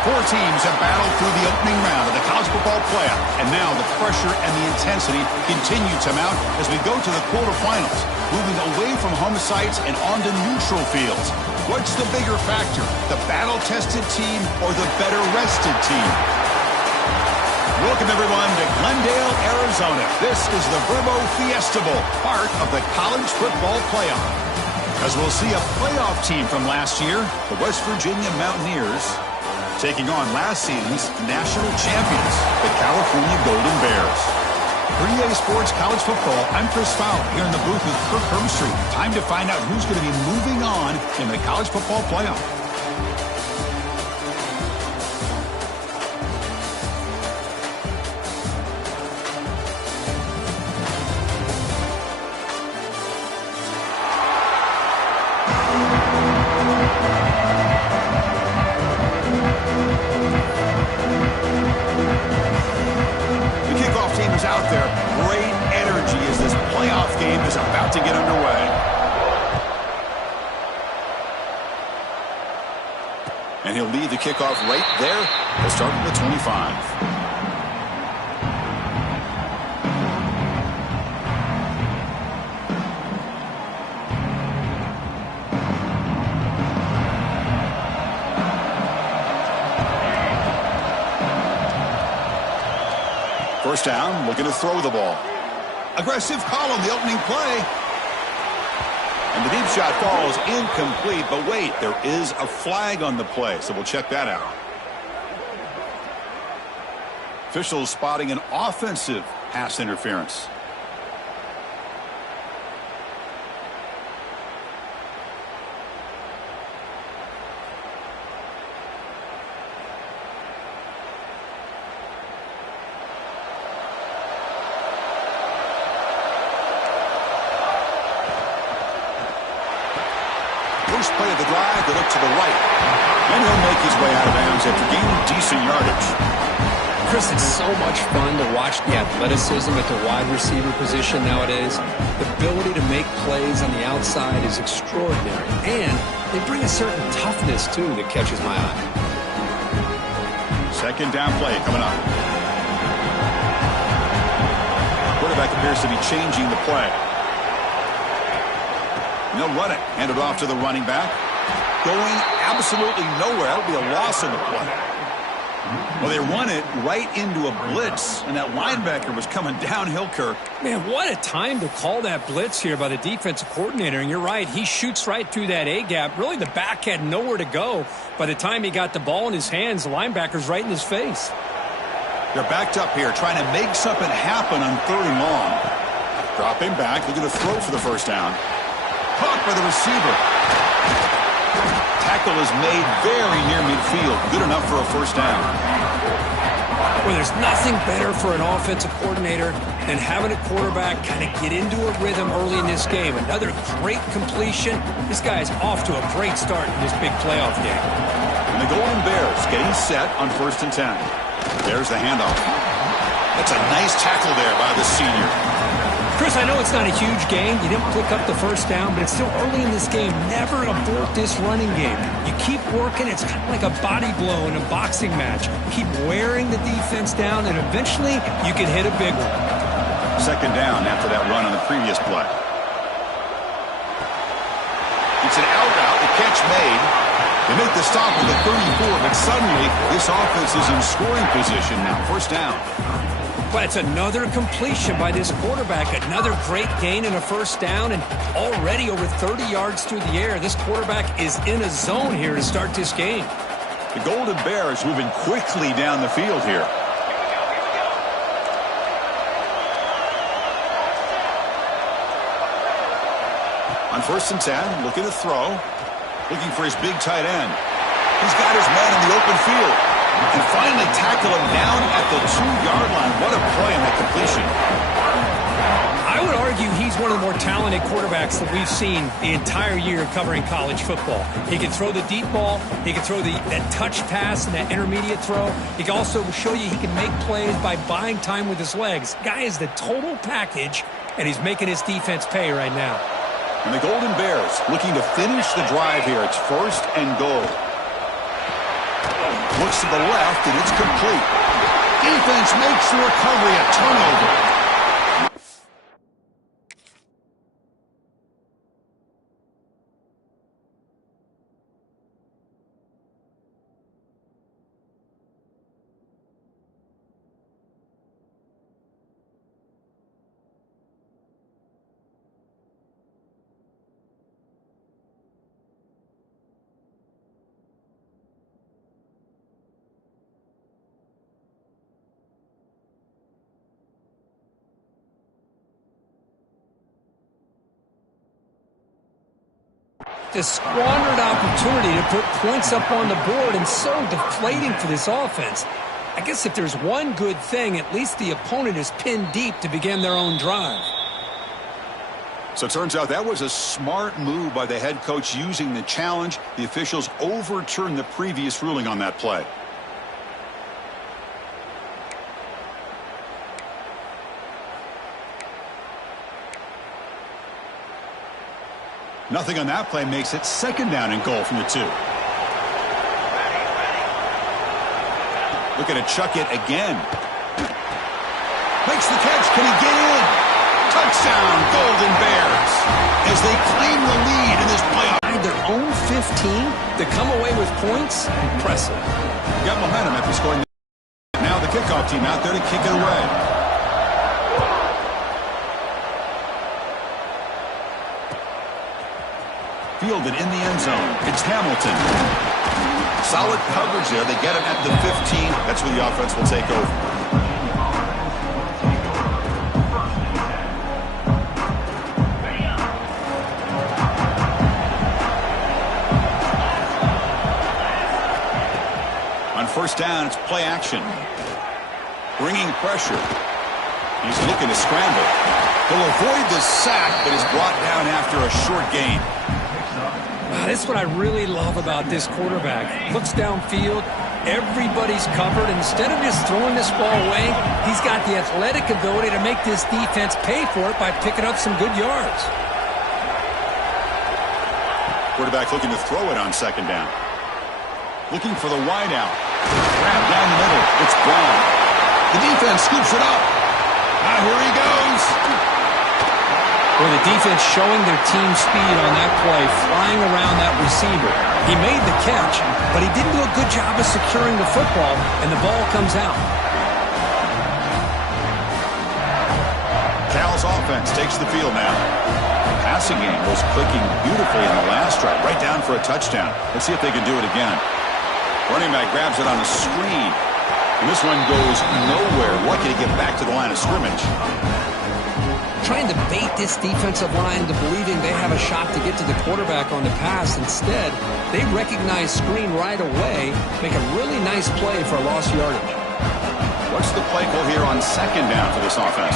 Four teams have battled through the opening round of the college football playoff, and now the pressure and the intensity continue to mount as we go to the quarterfinals, moving away from home sites and onto neutral fields. What's the bigger factor, the battle-tested team or the better-rested team? Welcome, everyone, to Glendale, Arizona. This is the Vrbo Fiesta Bowl, part of the college football playoff. As we'll see a playoff team from last year, the West Virginia Mountaineers, taking on last season's national champions, the California Golden Bears. For EA Sports College Football, I'm Chris Fowler here in the booth with Kirk Herbstreit. Time to find out who's going to be moving on in the college football playoff. And he'll lead the kickoff right there. He'll start from the 25. First down, looking to throw the ball. Aggressive call on the opening play. And the deep shot falls incomplete, but wait, there is a flag on the play, so we'll check that out. Officials spotting an offensive pass interference. First play of the drive, they look to the right. And he'll make his way out of bounds after gaining decent yardage. Chris, it's so much fun to watch the athleticism at the wide receiver position nowadays. The ability to make plays on the outside is extraordinary. And they bring a certain toughness, too, that catches my eye. Second down play coming up. Quarterback appears to be changing the play. And they'll run it. Hand it off to the running back. Going absolutely nowhere. That'll be a loss in the play. Well, they run it right into a blitz, and that linebacker was coming downhill, Kirk. Man, what a time to call that blitz here by the defensive coordinator. And you're right, he shoots right through that A-gap. Really, the back had nowhere to go. By the time he got the ball in his hands, the linebacker's right in his face. They're backed up here, trying to make something happen on 3rd and long. Dropping back, looking to throw for the first down. Caught by the receiver. Tackle is made very near midfield. Good enough for a first down. Well, there's nothing better for an offensive coordinator than having a quarterback kind of get into a rhythm early in this game. Another great completion. This guy is off to a great start in this big playoff game. And the Golden Bears getting set on 1st and 10. There's the handoff. That's a nice tackle there by the senior. Chris, I know it's not a huge game. You didn't pick up the first down, but it's still early in this game. Never abort this running game. You keep working. It's kind of like a body blow in a boxing match. Keep wearing the defense down, and eventually you can hit a big one. Second down after that run on the previous play. It's an out route. The catch made. They make the stop at the 34, but suddenly this offense is in scoring position now. First down. But it's another completion by this quarterback. Another great gain in a first down, and already over 30 yards through the air. This quarterback is in a zone here to start this game. The Golden Bears moving quickly down the field here. On 1st and 10, looking to throw. Looking for his big tight end. He's got his man in the open field. And finally tackle him down at the 2-yard line. What a play on that completion. I would argue he's one of the more talented quarterbacks that we've seen the entire year covering college football. He can throw the deep ball. He can throw that touch pass and that intermediate throw. He can also show you he can make plays by buying time with his legs. Guy is the total package, and he's making his defense pay right now. And the Golden Bears looking to finish the drive here. It's 1st and goal. Looks to the left, and it's complete. Defense makes the recovery a turnover. A squandered opportunity to put points up on the board, and so deflating for this offense. I guess if there's one good thing, at least the opponent is pinned deep to begin their own drive. So it turns out that was a smart move by the head coach using the challenge. The officials overturned the previous ruling on that play. Nothing on that play makes it second down and goal from the 2. Looking to chuck it again. Makes the catch. Can he get in? Touchdown, Golden Bears, as they claim the lead in this playoff. Their own 15 to come away with points, impressive. Got momentum after scoring. Now the kickoff team out there to kick it away. Fielded in the end zone. It's Hamilton. Solid coverage there. They get him at the 15. That's where the offense will take over. On first down, it's play action. Bringing pressure. He's looking to scramble. He'll avoid the sack, but is brought down after a short gain. That's what I really love about this quarterback. Looks downfield, everybody's covered. Instead of just throwing this ball away, he's got the athletic ability to make this defense pay for it by picking up some good yards. Quarterback looking to throw it on second down. Looking for the wide out. Grab down the middle. It's Brown. The defense scoops it up. Now here he goes. Well, the defense showing their team speed on that play, flying around that receiver. He made the catch, but he didn't do a good job of securing the football, and the ball comes out. Cal's offense takes the field now. The passing game was clicking beautifully in the last drive, right down for a touchdown. Let's see if they can do it again. Running back grabs it on a screen, and this one goes nowhere. Lucky to get back to the line of scrimmage. Trying to bait this defensive line to believing they have a shot to get to the quarterback on the pass. Instead, they recognize screen right away, make a really nice play for a lost yardage. What's the play call here on second down for this offense?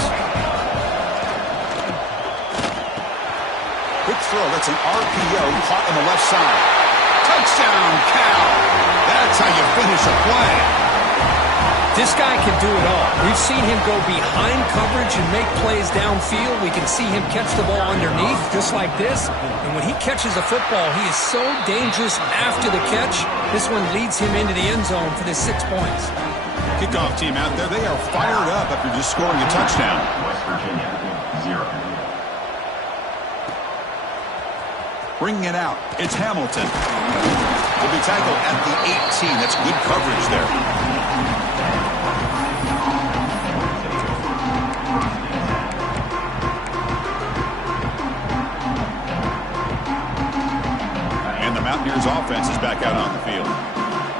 Quick throw. That's an RPO caught on the left side. Touchdown, Cal. That's how you finish a play. This guy can do it all. We've seen him go behind coverage and make plays downfield. We can see him catch the ball underneath, just like this. And when he catches a football, he is so dangerous after the catch. This one leads him into the end zone for the 6 points. Kickoff team out there, they are fired up after just scoring a touchdown. West Virginia, 0. Bringing it out, it's Hamilton. Will be tackled at the 18. That's good coverage there. Mountaineers offense is back out on the field.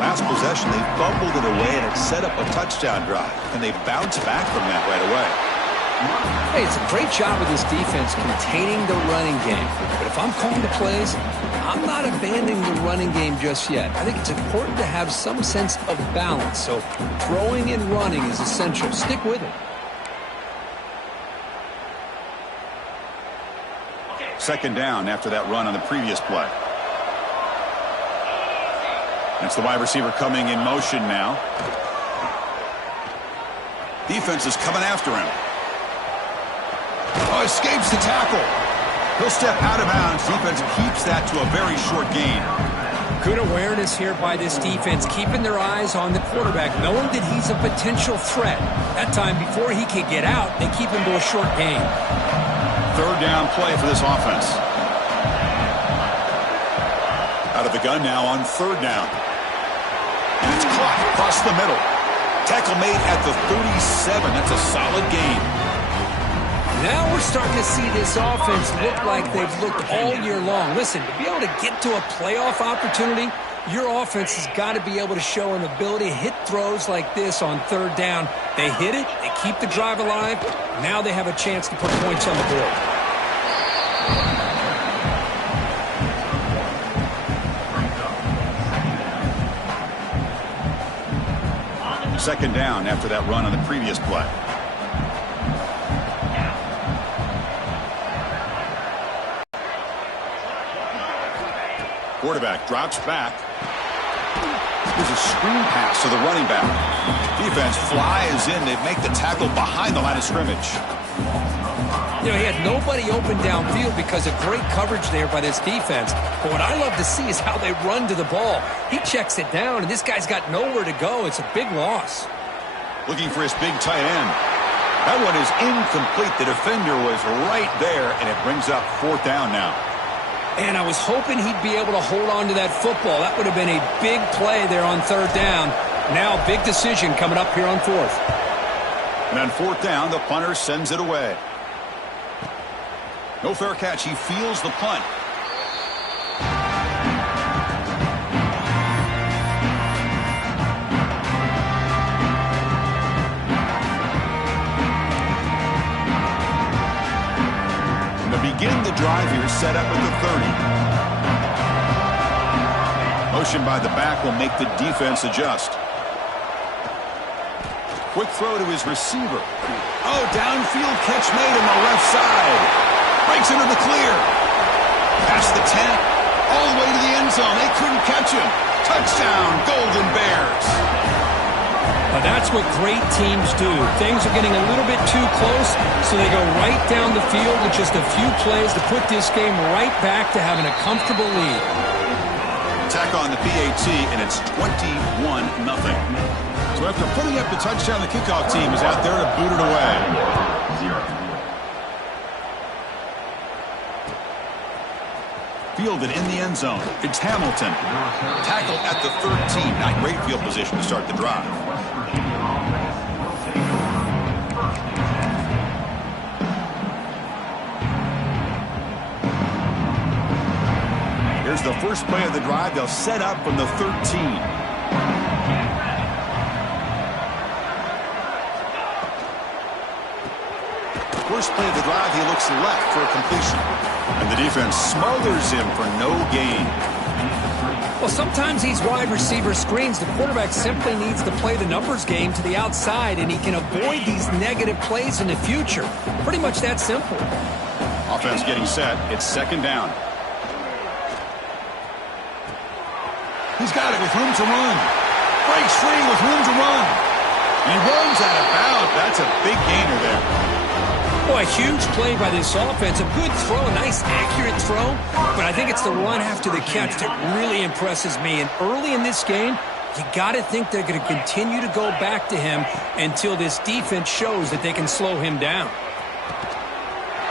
Last possession, they fumbled it away, and it set up a touchdown drive. And they bounce back from that right away. Hey, it's a great job of this defense containing the running game. But if I'm calling the plays, I'm not abandoning the running game just yet. I think it's important to have some sense of balance. So throwing and running is essential. Stick with it. Second down after that run on the previous play. That's the wide receiver coming in motion now. Defense is coming after him. Oh, escapes the tackle. He'll step out of bounds. Defense keeps that to a very short gain. Good awareness here by this defense, keeping their eyes on the quarterback, knowing that he's a potential threat. That time, before he can get out, they keep him to a short gain. Third down play for this offense. Out of the gun now on third down. And it's caught across the middle. Tackle made at the 37. That's a solid gain. Now we're starting to see this offense look like they've looked all year long. Listen, to be able to get to a playoff opportunity, your offense has got to be able to show an ability to hit throws like this on third down. They hit it, they keep the drive alive. Now they have a chance to put points on the board. Second down after that run on the previous play. Quarterback drops back. There's a screen pass to the running back. Defense flies in. They make the tackle behind the line of scrimmage. You know, he had nobody open downfield because of great coverage there by this defense. But what I love to see is how they run to the ball. He checks it down, and this guy's got nowhere to go. It's a big loss. Looking for his big tight end. That one is incomplete. The defender was right there, and it brings up fourth down now. And I was hoping he'd be able to hold on to that football. That would have been a big play there on third down. Now, big decision coming up here on fourth. And on fourth down, the punter sends it away. No fair catch. He feels the punt. Begin the drive here, set up at the 30. Motion by the back will make the defense adjust. Quick throw to his receiver. Oh, downfield catch made on the left side. Breaks into the clear. Past the 10, all the way to the end zone. They couldn't catch him. Touchdown, Golden Bears. But that's what great teams do. Things are getting a little bit too close, so they go right down the field with just a few plays to put this game right back to having a comfortable lead. Tack on the PAT, and it's 21-0. So after putting up the touchdown, the kickoff team is out there to boot it away. 0. Fielded in the end zone. It's Hamilton. Tackle at the 13. Not great field position to start the drive. Here's the first play of the drive. They'll set up from the 13. First play of the drive, he looks left for a completion. And the defense smothers him for no gain. Well, sometimes these wide receiver screens, the quarterback simply needs to play the numbers game to the outside, and he can avoid these negative plays in the future. Pretty much that simple. Offense getting set. It's second down. He's got it with room to run. Breaks free with room to run. He runs out of bounds. That's a big gainer there. Boy, a huge play by this offense. A good throw, a nice accurate throw. But I think it's the run after the catch that really impresses me. And early in this game, you got to think they're going to continue to go back to him until this defense shows that they can slow him down.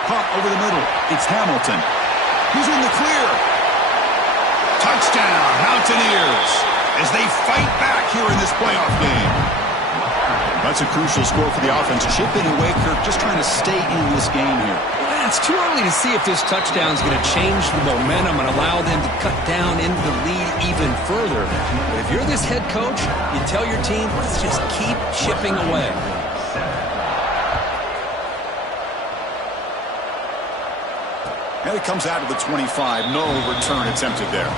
Caught over the middle. It's Hamilton. He's in the clear. Touchdown, Mountaineers, as they fight back here in this playoff game. That's a crucial score for the offense. Chipping away, Kirk, just trying to stay in this game here. Yeah, it's too early to see if this touchdown is going to change the momentum and allow them to cut down into the lead even further. But if you're this head coach, you tell your team, let's just keep chipping away. And it comes out of the 25. No return attempted there.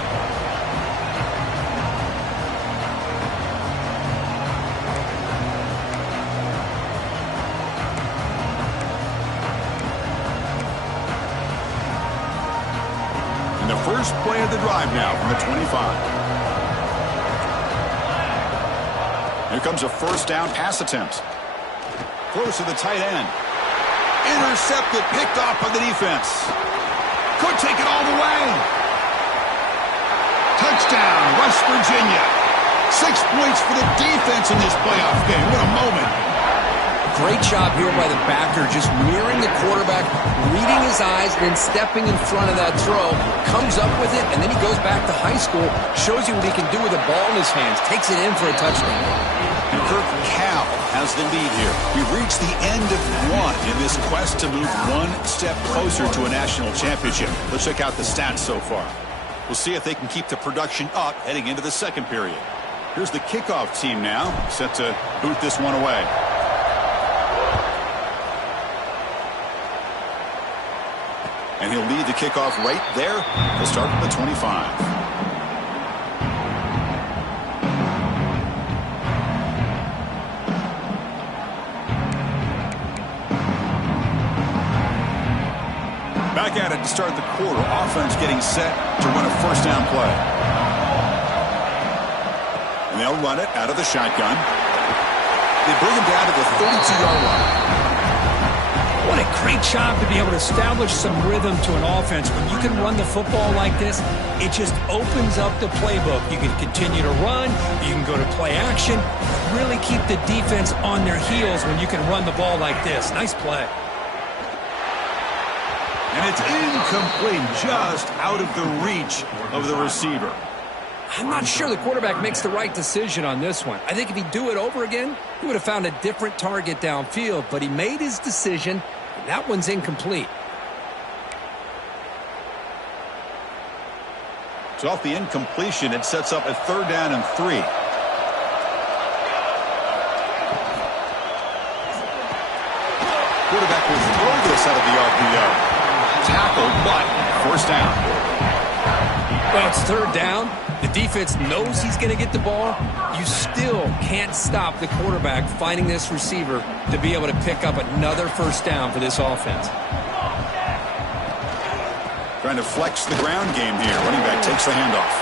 And the first play of the drive now from the 25. Here comes a first down pass attempt. Close to the tight end. Intercepted, picked off by the defense. Could take it all the way. Touchdown, West Virginia. 6 points for the defense in this playoff game. What a moment. Great job here by the backer, just mirroring the quarterback, reading his eyes, and then stepping in front of that throw, comes up with it, and then he goes back to high school, shows you what he can do with the ball in his hands, takes it in for a touchdown. And Kirk Cal has the lead here. We've reached the end of one in this quest to move one step closer to a national championship. Let's check out the stats so far. We'll see if they can keep the production up heading into the second period. Here's the kickoff team now, set to boot this one away. And he'll lead the kickoff right there. He'll start at the 25. Back at it to start the quarter. Offense getting set to run a first down play. And they'll run it out of the shotgun. They bring him down to the 32-yard line. What a great job to be able to establish some rhythm to an offense. When you can run the football like this, it just opens up the playbook. You can continue to run. You can go to play action. Really keep the defense on their heels when you can run the ball like this. Nice play. And it's incomplete, just out of the reach of the receiver. I'm not sure the quarterback makes the right decision on this one. I think if he'd do it over again, he would have found a different target downfield, but he made his decision, and that one's incomplete. So off the incompletion, it sets up a 3rd down and 3. Quarterback will throw this out of the RPO. Tackled, but first down. Well, it's 3rd down. The defense knows he's going to get the ball. You still can't stop the quarterback finding this receiver to be able to pick up another first down for this offense. Trying to flex the ground game here. Running back takes the handoff.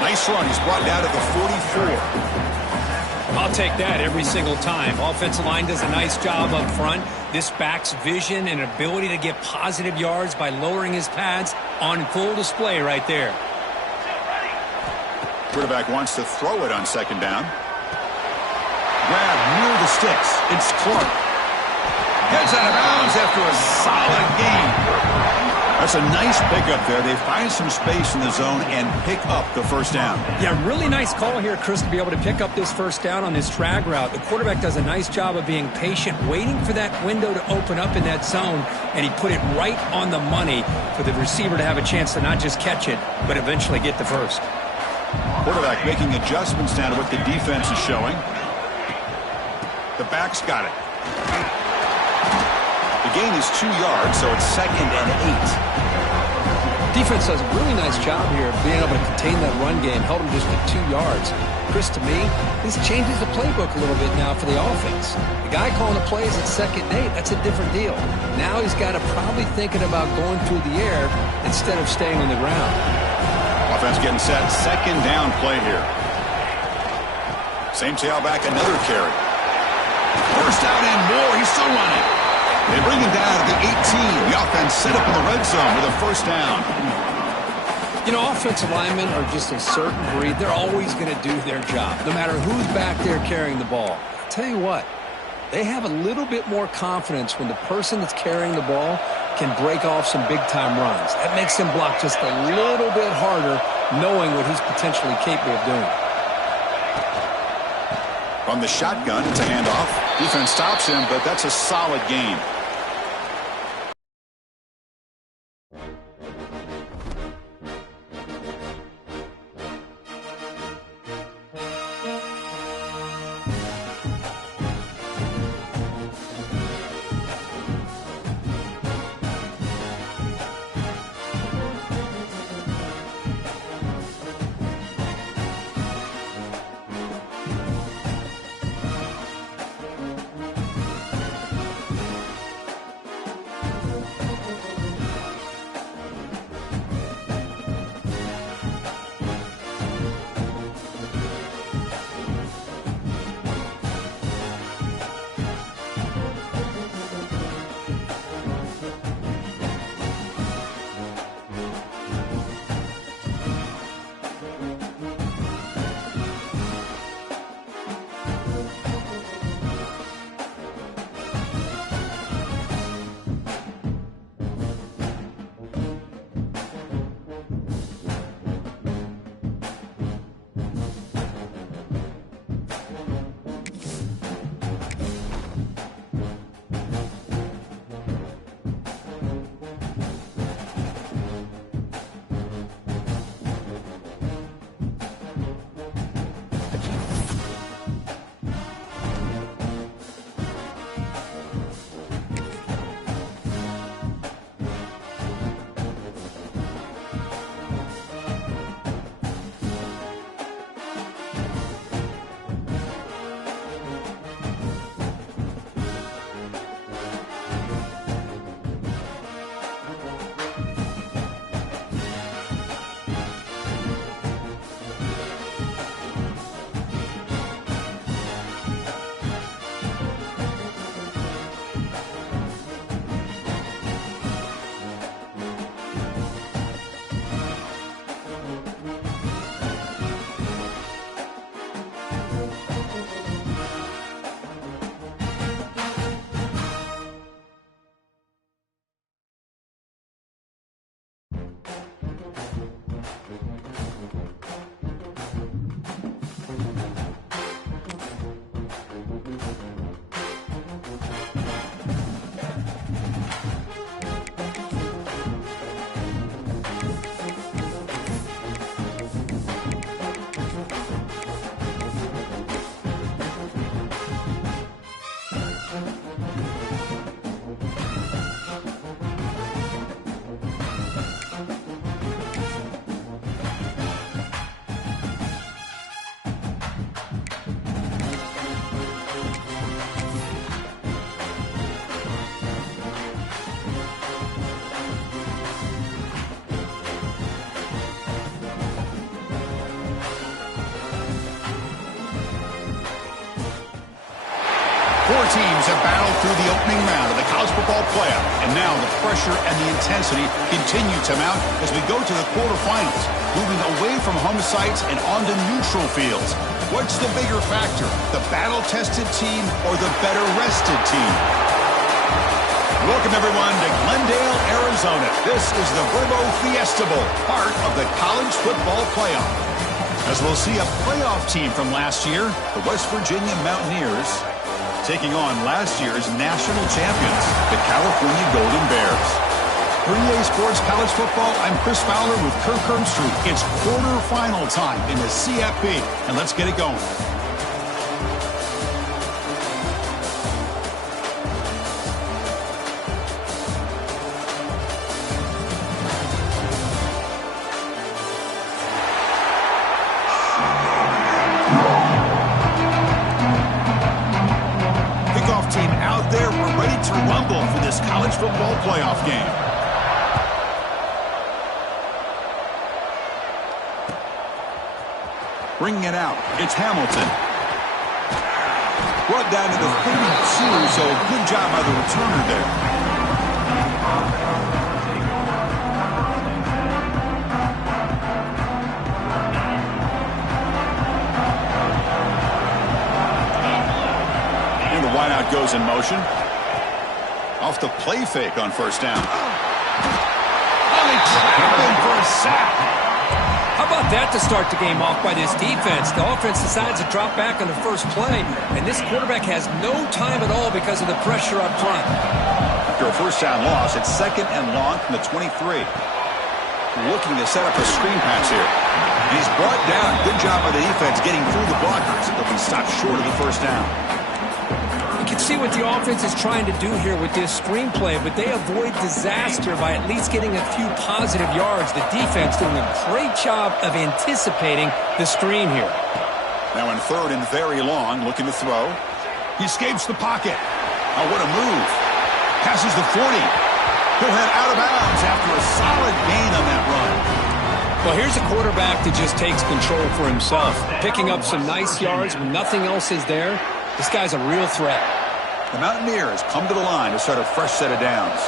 Nice run. He's brought down to the 44. I'll take that every single time. Offensive line does a nice job up front. This back's vision and ability to get positive yards by lowering his pads on full display right there. Quarterback wants to throw it on 2nd down. Grab near the sticks. It's Clark. Gets out of bounds after a solid gain. That's a nice pickup there. They find some space in the zone and pick up the first down. Yeah, really nice call here, Chris, to be able to pick up this first down on this drag route. The quarterback does a nice job of being patient, waiting for that window to open up in that zone, and he put it right on the money for the receiver to have a chance to not just catch it, but eventually get the first. Quarterback making adjustments down to what the defense is showing. The back's got it. The gain is 2 yards, so it's 2nd and 8. Defense does a really nice job here of being able to contain that run game, held him just to 2 yards. Chris, to me, this changes the playbook a little bit now for the offense. The guy calling the plays at 2nd and 8, that's a different deal. Now he's got to probably thinking about going through the air instead of staying on the ground. Offense getting set. 2nd down play here. Same tailback, another carry. First down and more. He's still running. They bring him down to the 18. The offense set up in the red zone with a first down. You know, offensive linemen are just a certain breed. They're always going to do their job, no matter who's back there carrying the ball. I'll tell you what, they have a little bit more confidence when the person that's carrying the ball can break off some big-time runs. That makes him block just a little bit harder, knowing what he's potentially capable of doing. From the shotgun, it's a handoff. Defense stops him, but that's a solid gain. Four teams have battled through the opening round of the college football playoff, and now the pressure and the intensity continue to mount as we go to the quarterfinals, moving away from home sites and onto neutral fields. What's the bigger factor, the battle-tested team or the better-rested team? Welcome, everyone, to Glendale, Arizona. This is the Verbo Fiesta Bowl, part of the college football playoff. As we'll see a playoff team from last year, the West Virginia Mountaineers, taking on last year's national champions, the California Golden Bears. For EA Sports College Football, I'm Chris Fowler with Kirk Herbstreit. It's quarterfinal time in the CFP, and let's get it going. College football playoff game. Bringing it out, it's Hamilton. Brought down to the 32, so good job by the returner there. And the wideout goes in motion. Off the play fake on first down. Oh, they trap him for a sack. How about that to start the game off by this defense? The offense decides to drop back on the first play, and this quarterback has no time at all because of the pressure up front. After a first down loss, it's second and long from the 23. Looking to set up a screen pass here. And he's brought down. Good job by the defense getting through the blockers. They'll be stopped short of the first down. You can see what the offense is trying to do here with this screenplay, but they avoid disaster by at least getting a few positive yards. The defense doing a great job of anticipating the screen here. Now in third and very long, looking to throw. He escapes the pocket. Oh, what a move. Passes the 40. He'll head out of bounds after a solid gain on that run. Well, here's a quarterback that just takes control for himself, picking up some nice yards when nothing else is there. This guy's a real threat. The Mountaineers come to the line to start a fresh set of downs.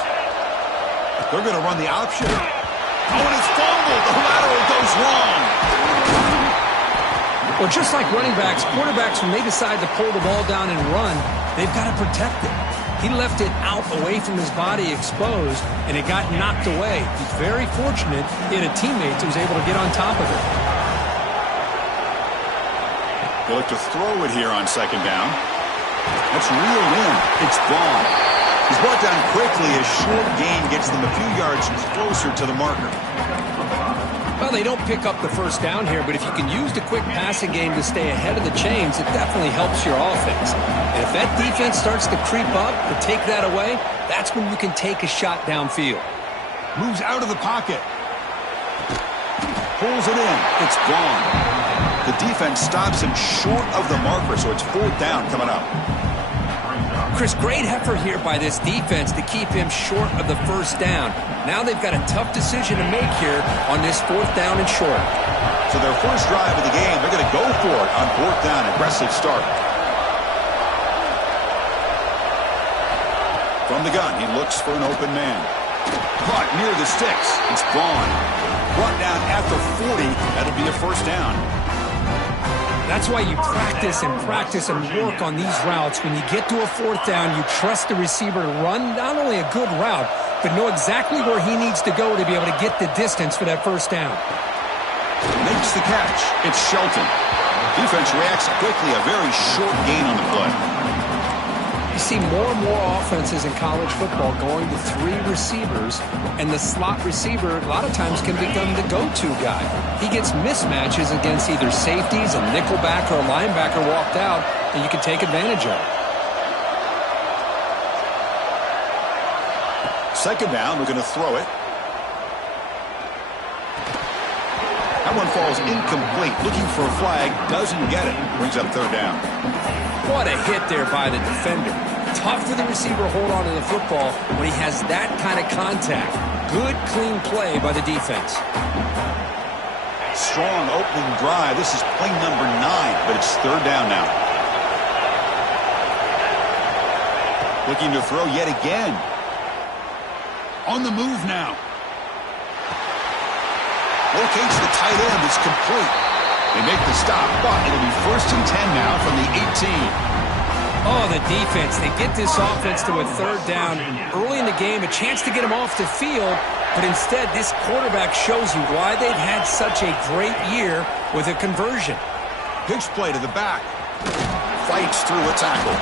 They're going to run the option. Oh, and it's fumbled. The lateral goes long. Well, just like running backs, quarterbacks, when they decide to pull the ball down and run, they've got to protect it. He left it out away from his body exposed, and it got knocked away. He's very fortunate he had a teammate who was able to get on top of it. They look to throw it here on second down. That's reeled in. It's Vaughn. He's brought down quickly as short gain gets them a few yards closer to the marker. Well, they don't pick up the first down here, but if you can use the quick passing game to stay ahead of the chains, it definitely helps your offense. And if that defense starts to creep up or take that away, that's when you can take a shot downfield. Moves out of the pocket. Pulls it in. It's Vaughn. The defense stops him short of the marker, so it's fourth down coming up. Chris, great effort here by this defense to keep him short of the first down. Now they've got a tough decision to make here on this fourth down and short. So their first drive of the game, they're going to go for it on fourth down. Aggressive start. From the gun, he looks for an open man. Caught near the sticks. It's Vaughn. Brought down at the 40. That'll be a first down. That's why you practice and work on these routes. When you get to a fourth down, you trust the receiver to run not only a good route, but know exactly where he needs to go to be able to get the distance for that first down. Makes the catch. It's Shelton. Defense reacts quickly. A very short gain on the play. You see more and more offenses in college football going to three receivers, and the slot receiver a lot of times can become the go-to guy. He gets mismatches against either safeties, a nickelback, or a linebacker walked out, and you can take advantage of it. Second down, we're going to throw it. That one falls incomplete. Looking for a flag, doesn't get it. Brings up third down. What a hit there by the defender. Tough for the receiver to hold on to the football when he has that kind of contact. Good, clean play by the defense. Strong opening drive. This is play number 9, but it's third down now. Looking to throw yet again. On the move now. Locates the tight end. It's complete. They make the stop, but it'll be 1st and 10 now from the 18. Oh, the defense. They get this offense to a 3rd down early in the game, a chance to get them off the field, but instead this quarterback shows you why they've had such a great year with a conversion. Pitch play to the back. Fights through a tackle.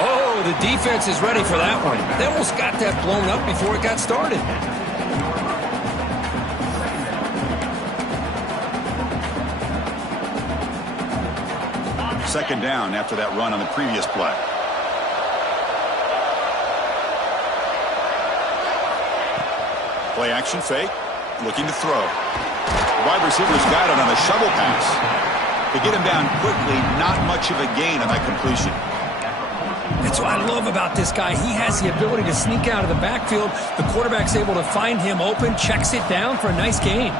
Oh, the defense is ready for that one. They almost got that blown up before it got started. Second down after that run on the previous play. Play action fake. Looking to throw. Wide receiver's got it on a shovel pass. To get him down quickly, not much of a gain on that completion. That's what I love about this guy. He has the ability to sneak out of the backfield. The quarterback's able to find him open, checks it down for a nice gain.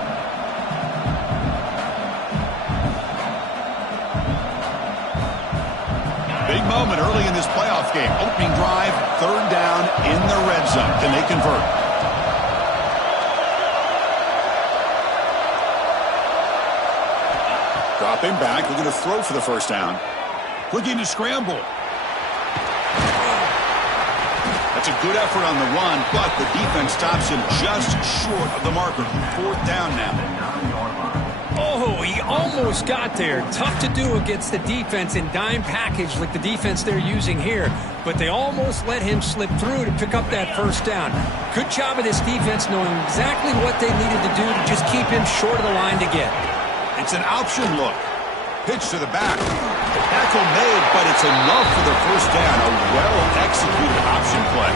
Big moment early in this playoff game. Opening drive, 3rd down in the red zone. Can they convert? Dropping back, looking to throw for the 1st down. Looking to scramble. That's a good effort on the run, but the defense stops him just short of the marker. 4th down now. Oh, he almost got there. Tough to do against the defense in dime package like the defense they're using here. But they almost let him slip through to pick up that 1st down. Good job of this defense knowing exactly what they needed to do to just keep him short of the line to get. It's an option look. Pitch to the back. Tackle made, but it's enough for the 1st down. A well-executed option play.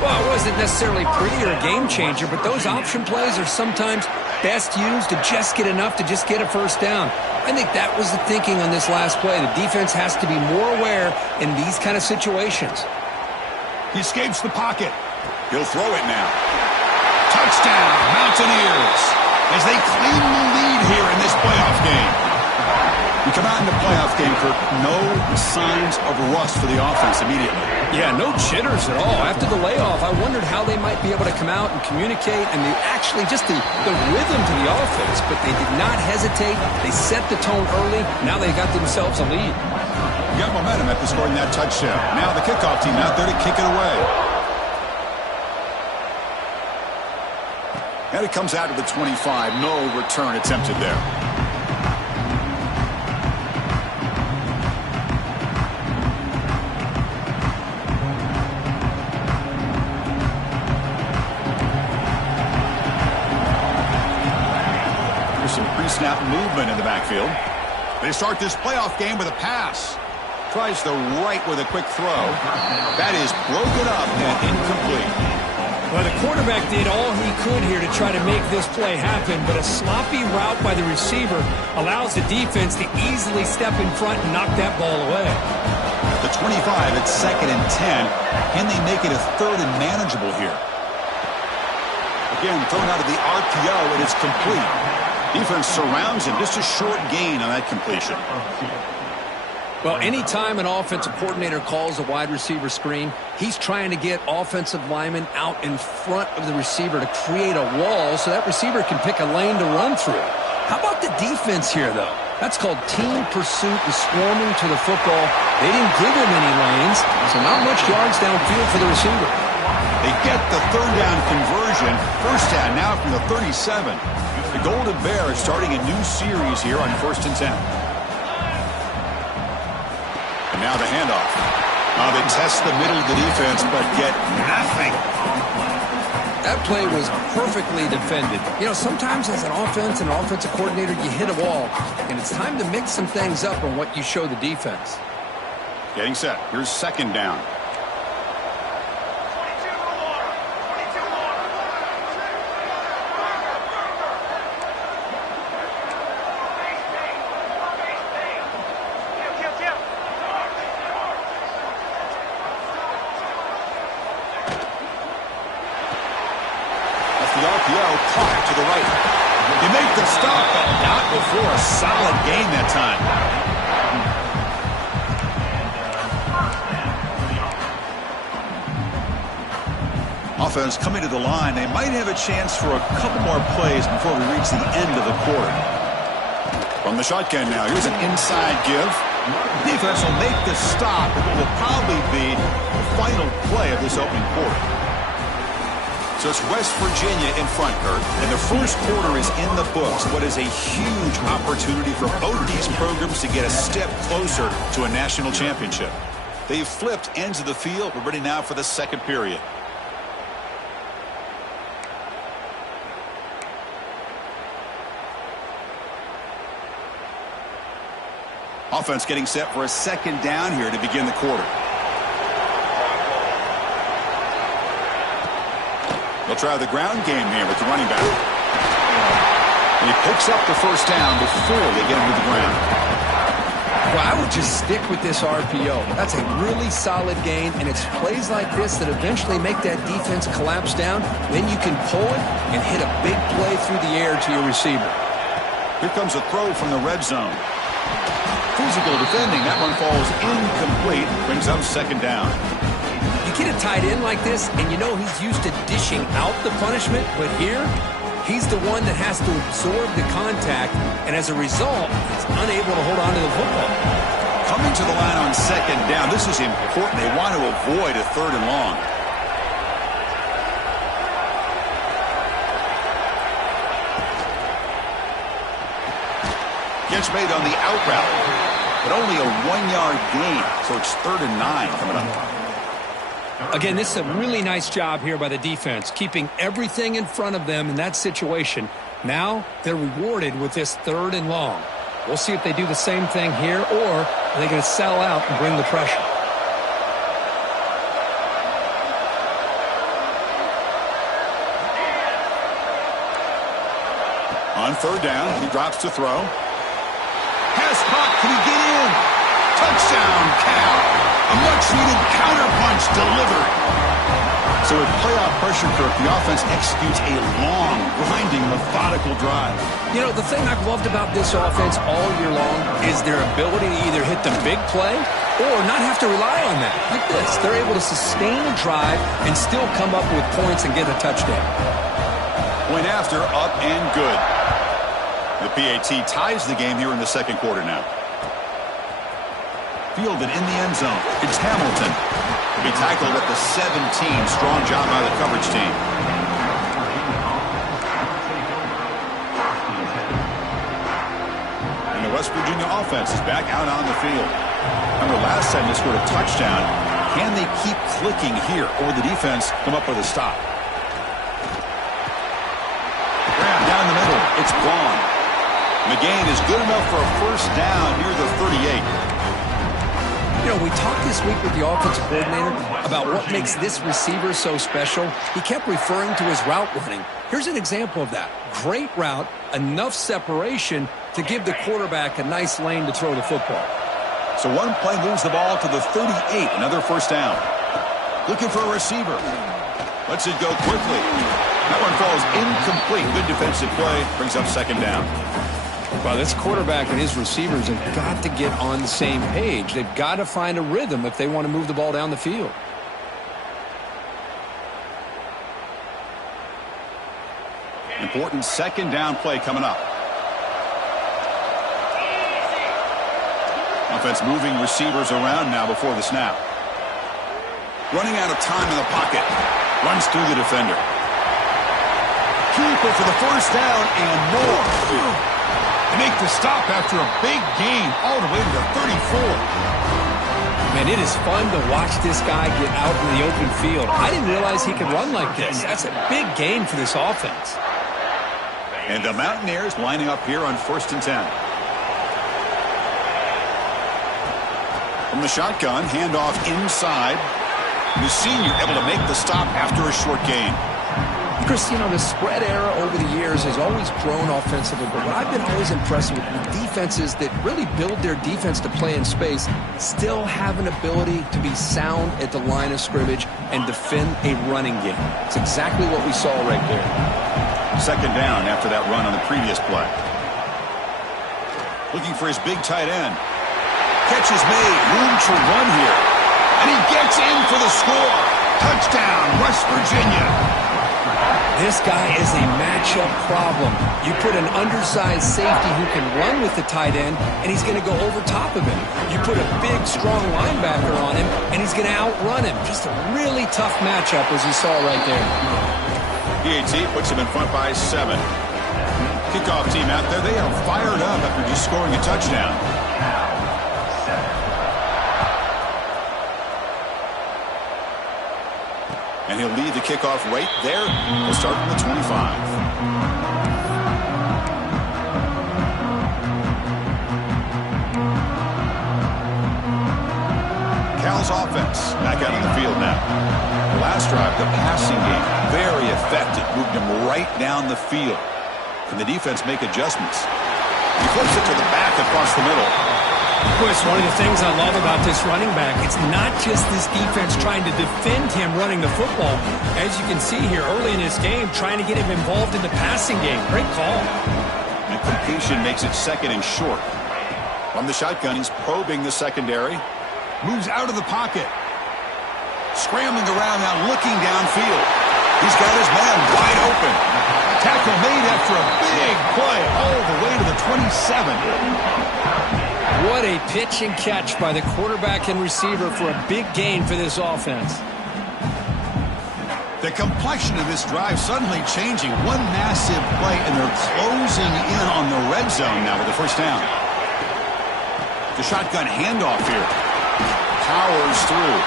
Well, it wasn't necessarily pretty or a game changer, but those option plays are sometimes best used to just get enough to just get a 1st down. I think that was the thinking on this last play. The defense has to be more aware in these kind of situations. He escapes the pocket. He'll throw it now. Touchdown, Mountaineers, as they claim the lead here in this playoff game. We come out in the playoff game, Kirk, no signs of rust for the offense immediately. Yeah, no jitters at all. After the layoff, I wondered how they might be able to come out and communicate, and they actually just the rhythm to the offense, but they did not hesitate. They set the tone early. Now they got themselves a lead. You got momentum after scoring that touchdown. Now the kickoff team out there to kick it away. And it comes out to the 25. No return attempted there. Snap movement in the backfield. They start this playoff game with a pass. Tries the right with a quick throw. That is broken up and incomplete. Well, the quarterback did all he could here to try to make this play happen, but a sloppy route by the receiver allows the defense to easily step in front and knock that ball away. The 25, it's 2nd and 10. Can they make it a 3rd and manageable here? Again, thrown out of the RPO, and it's complete. Defense surrounds him. Just a short gain on that completion. Well, anytime an offensive coordinator calls a wide receiver screen, he's trying to get offensive linemen out in front of the receiver to create a wall so that receiver can pick a lane to run through. How about the defense here, though? That's called team pursuit and swarming to the football. They didn't give him any lanes, so not much yards downfield for the receiver. They get the 3rd down conversion. 1st down now from the 37. The Golden Bears starting a new series here on 1st and 10. And now the handoff. They test the middle of the defense, but get nothing. That play was perfectly defended. You know, sometimes as an offense and an offensive coordinator, you hit a wall, and it's time to mix some things up on what you show the defense. Getting set. Here's 2nd down. Caught to the right. You make the stop, but not before a solid gain that time. offense coming to the line. They might have a chance for a couple more plays before we reach the end of the quarter. From the shotgun now, here's an inside give. Defense will make the stop, but it will probably be the final play of this opening quarter. So it's West Virginia in front, Kurt, and the first quarter is in the books. What is a huge opportunity for both these programs to get a step closer to a national championship. They've flipped ends of the field. We're ready now for the second period. Offense getting set for a second down here to begin the quarter. They'll try the ground game here with the running back. And he picks up the first down before they get him to the ground. Well, I would just stick with this RPO. That's a really solid gain, and it's plays like this that eventually make that defense collapse down. Then you can pull it and hit a big play through the air to your receiver. Here comes a throw from the red zone. Physical defending. That one falls incomplete. Brings up second down. You get a tight end like this, and you know he's used to dishing out the punishment, but here, he's the one that has to absorb the contact, and as a result, he's unable to hold on to the football. Coming to the line on second down. This is important. They want to avoid a third and long. Gets made on the out route, but only a 1-yard gain, so it's 3rd and 9 coming up. Again, this is a really nice job here by the defense, keeping everything in front of them in that situation. Now they're rewarded with this 3rd and long. We'll see if they do the same thing here, or are they going to sell out and bring the pressure? On 3rd down, he drops to throw. Pass caught. Can he get in? Touchdown, Cal. A much-needed counterpunch delivered. So with playoff pressure, Kirk, the offense executes a long, grinding, methodical drive. You know, the thing I've loved about this offense all year long is their ability to either hit the big play or not have to rely on that. Like this, they're able to sustain a drive and still come up with points and get a touchdown. Point after, up and good. The PAT ties the game here in the second quarter now. Fielded in the end zone. It's Hamilton. He'll be tackled at the 17. Strong job by the coverage team. And the West Virginia offense is back out on the field. Remember last time they scored a touchdown. Can they keep clicking here, or will the defense come up with a stop? Grab down the middle. It's gone. McGain is good enough for a first down near the 38. You know, we talked this week with the offensive coordinator about what makes this receiver so special. He kept referring to his route running. Here's an example of that. Great route, enough separation to give the quarterback a nice lane to throw the football. So one play moves the ball to the 38, another first down. Looking for a receiver. Lets it go quickly. That one falls incomplete. Good defensive play. Brings up second down. Well, this quarterback and his receivers have got to get on the same page. They've got to find a rhythm if they want to move the ball down the field. Important second down play coming up. Offense moving receivers around now before the snap. Running out of time in the pocket. Runs through the defender. Keeper for the first down and more. To make the stop after a big gain all the way to the 34. Man, it is fun to watch this guy get out in the open field. I didn't realize he could run like this. That's a big gain for this offense. And the Mountaineers lining up here on 1st and 10. From the shotgun, handoff inside. The senior able to make the stop after a short gain. Chris, you know, the spread era over the years has always grown offensively, but what I've been always impressed with defenses that really build their defense to play in space still have an ability to be sound at the line of scrimmage and defend a running game. It's exactly what we saw right there. Second down after that run on the previous play. Looking for his big tight end. Catch is made. Room to run here. And he gets in for the score. Touchdown, West Virginia. This guy is a matchup problem. You put an undersized safety who can run with the tight end, and he's going to go over top of him. You put a big, strong linebacker on him, and he's going to outrun him. Just a really tough matchup, as you saw right there. PAT puts him in front by 7. Kickoff team out there, they are fired up after just scoring a touchdown. And he'll lead the kickoff right there. He'll start from the 25. Cal's offense back out on the field now. The last drive, the passing game, very effective. Moved him right down the field. Can the defense make adjustments? He flips it to the back across the middle. Chris, one of the things I love about this running back, it's not just this defense trying to defend him running the football. As you can see here early in this game, trying to get him involved in the passing game. Great call. And completion makes it second and short. From the shotgun, he's probing the secondary. Moves out of the pocket. Scrambling around now, looking downfield. He's got his man wide open. Tackle made after a big play all the way to the 27. What a pitch and catch by the quarterback and receiver for a big gain for this offense. The complexion of this drive suddenly changing. One massive play, and they're closing in on the red zone now with the first down. The shotgun handoff here. Powers through.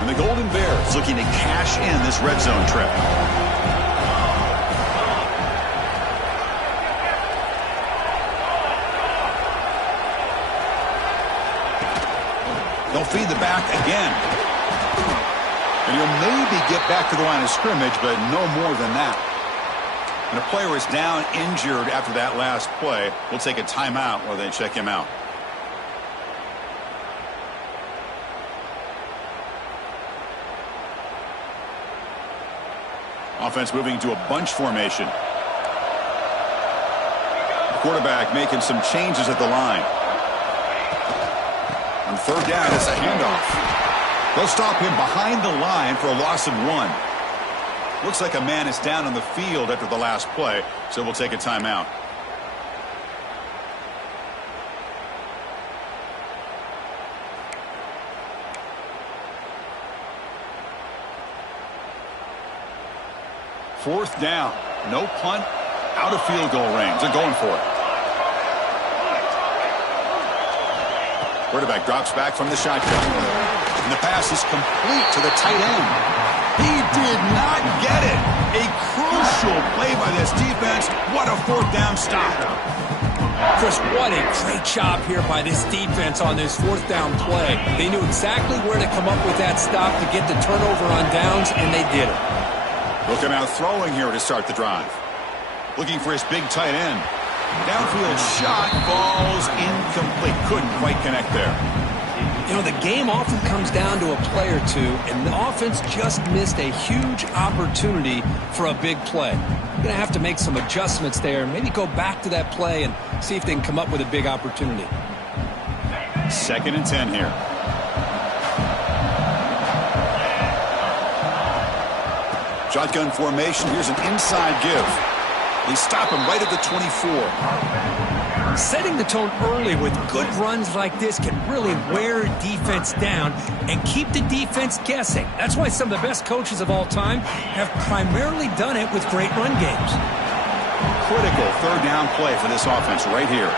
And the Golden Bears looking to cash in this red zone trip. They'll feed the back again. And he'll maybe get back to the line of scrimmage, but no more than that. And a player is down injured after that last play. We'll take a timeout while they check him out. Offense moving to a bunch formation. The quarterback making some changes at the line. On third down, it's a handoff. They'll stop him behind the line for a loss of 1. Looks like a man is down on the field after the last play, so we'll take a timeout. Fourth down. No punt. Out of field goal range. They're going for it. Quarterback drops back from the shotgun. And the pass is complete to the tight end. He did not get it. A crucial play by this defense. What a fourth down stop. Chris, what a great job here by this defense on this fourth down play. They knew exactly where to come up with that stop to get the turnover on downs, and they did it. Looking out throwing here to start the drive. Looking for his big tight end. Downfield shot falls incomplete. Couldn't quite connect there. You know, the game often comes down to a play or two, and the offense just missed a huge opportunity for a big play. You're going to have to make some adjustments there, maybe go back to that play and see if they can come up with a big opportunity. 2nd and 10 here. Shotgun formation. Here's an inside give. They stop him right at the 24. Setting the tone early with good runs like this can really wear defense down and keep the defense guessing. That's why some of the best coaches of all time have primarily done it with great run games. Critical third down play for this offense right here.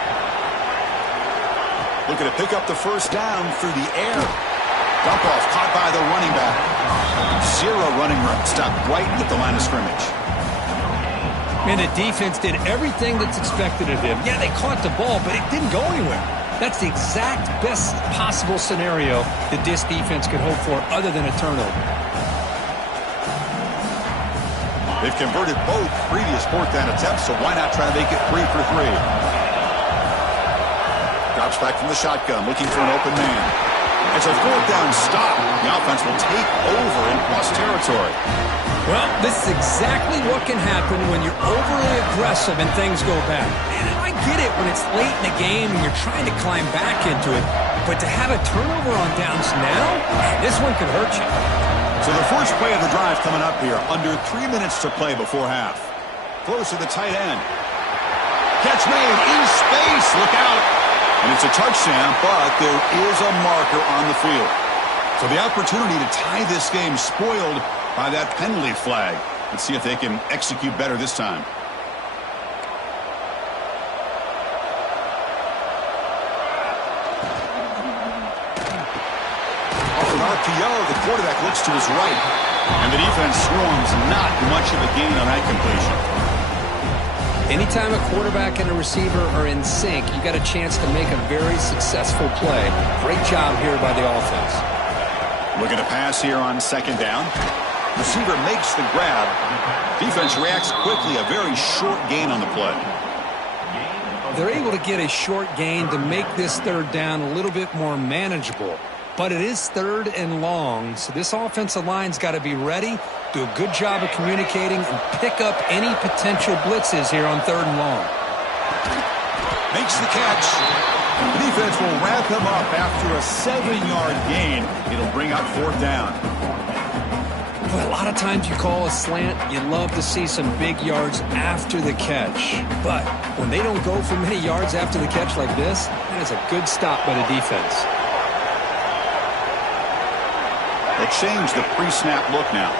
Looking to pick up the first down through the air. Dump off caught by the running back. 0 running room. Stopped right at the line of scrimmage. And the defense did everything that's expected of them. Yeah, they caught the ball, but it didn't go anywhere. That's the exact best possible scenario that this defense could hope for other than a turnover. They've converted both previous fourth down attempts, so why not try to make it 3 for 3? Drops back from the shotgun, looking for an open man. It's a fourth down stop. The offense will take over in plus territory. Well, this is exactly what can happen when you're overly aggressive and things go bad. And I get it when it's late in the game and you're trying to climb back into it. But to have a turnover on downs now, this one could hurt you. So the first play of the drive coming up here. Under 3 minutes to play before half. Close to the tight end. Catch made in space. Look out. And it's a touchdown, but there is a marker on the field. So the opportunity to tie this game spoiled by that penalty flag. Let's see if they can execute better this time. Off an RPO, the quarterback looks to his right. And the defense swarms. Not much of a gain on that completion. Anytime a quarterback and a receiver are in sync, you got a chance to make a very successful play. Great job here by the offense. Looking to pass here on second down. Receiver makes the grab. Defense reacts quickly. A very short gain on the play. They're able to get a short gain to make this third down a little bit more manageable. But it is third and long, so this offensive line's got to be ready, do a good job of communicating, and pick up any potential blitzes here on third and long. Makes the catch. The defense will wrap him up after a 7-yard gain. It'll bring up fourth down. But a lot of times you call a slant, you love to see some big yards after the catch. But when they don't go for many yards after the catch like this, that is a good stop by the defense. They'll change the pre-snap look now.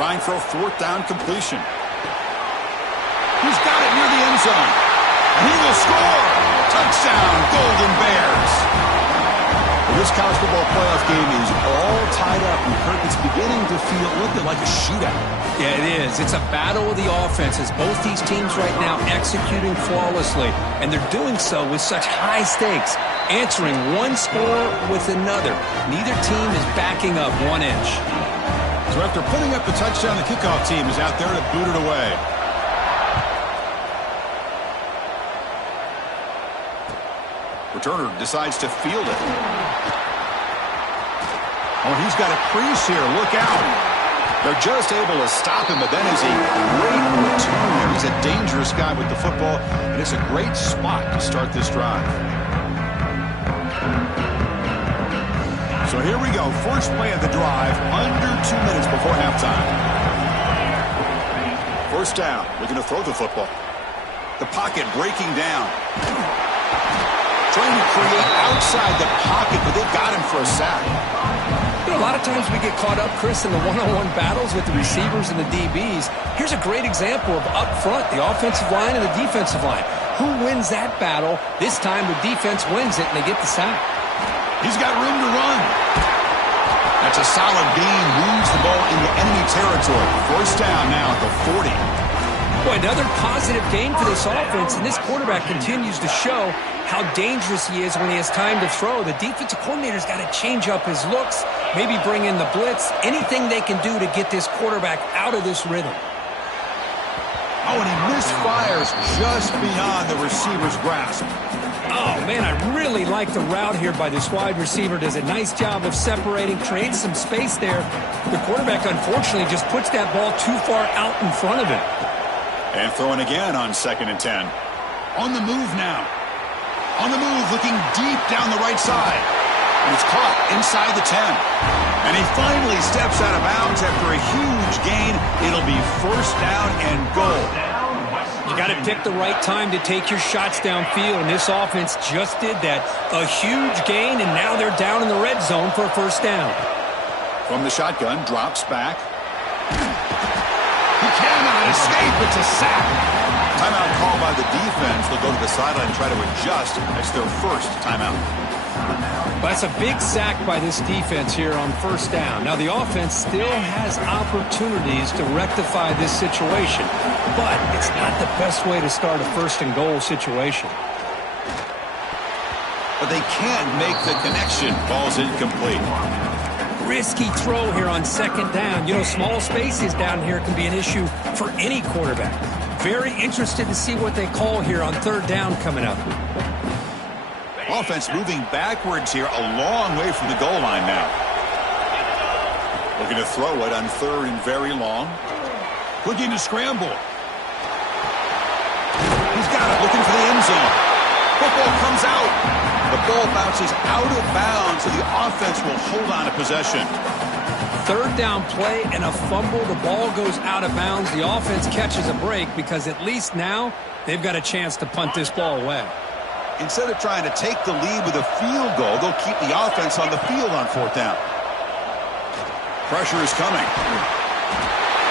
Trying for a fourth down completion. He's got it near the end zone. And he will score. Touchdown, Golden Bears. Well, this college football playoff game is all tied up. And Kirk, it's beginning to feel a little bit like a shootout. Yeah, it is. It's a battle of the offenses. Both these teams right now executing flawlessly. And they're doing so with such high stakes. Answering one score with another. Neither team is backing up 1 inch. So after putting up the touchdown, the kickoff team is out there to boot it away. Returner decides to field it. Oh, he's got a crease here. Look out. They're just able to stop him, but that is a great return there. He's a dangerous guy with the football, and it's a great spot to start this drive. So here we go. First play of the drive, under 2 minutes before halftime. First down. Looking to throw the football. The pocket breaking down. Trying to create outside the pocket, but they've got him for a sack. You know, a lot of times we get caught up, Chris, in the one-on-one battles with the receivers and the DBs. Here's a great example of up front, the offensive line and the defensive line. Who wins that battle? This time the defense wins it, and they get the sack. He's got room to run. That's a solid gain. Moves the ball into enemy territory. First down now at the 40. Boy, another positive gain for this offense, and this quarterback continues to show how dangerous he is when he has time to throw. The defensive coordinator's got to change up his looks, maybe bring in the blitz, anything they can do to get this quarterback out of this rhythm. Oh, and he misfires just beyond the receiver's grasp. Oh, man, I really like the route here by this wide receiver. Does a nice job of separating, creates some space there. The quarterback, unfortunately, just puts that ball too far out in front of him. And throwing again on 2nd and 10. On the move now. On the move, looking deep down the right side. And it's caught inside the 10. And he finally steps out of bounds after a huge gain. It'll be first down and goal. You got to pick the right time to take your shots downfield, and this offense just did that. A huge gain, and now they're down in the red zone for a first down. From the shotgun, drops back. He cannot escape. It's a sack. Timeout called by the defense. They'll go to the sideline and try to adjust. It's their first timeout. That's a big sack by this defense here on first down. Now, the offense still has opportunities to rectify this situation, but it's not the best way to start a first and goal situation. But they can't make the connection. Ball's incomplete. Risky throw here on second down. You know, small spaces down here can be an issue for any quarterback. Very interested to see what they call here on third down coming up. Offense moving backwards here, a long way from the goal line now. Looking to throw it on 3rd and very long. Looking to scramble. He's got it, looking for the end zone. Football comes out. The ball bounces out of bounds, so the offense will hold on to possession. 3rd down play and a fumble. The ball goes out of bounds. The offense catches a break because at least now they've got a chance to punt this ball away. Instead of trying to take the lead with a field goal, they'll keep the offense on the field on 4th down. Pressure is coming.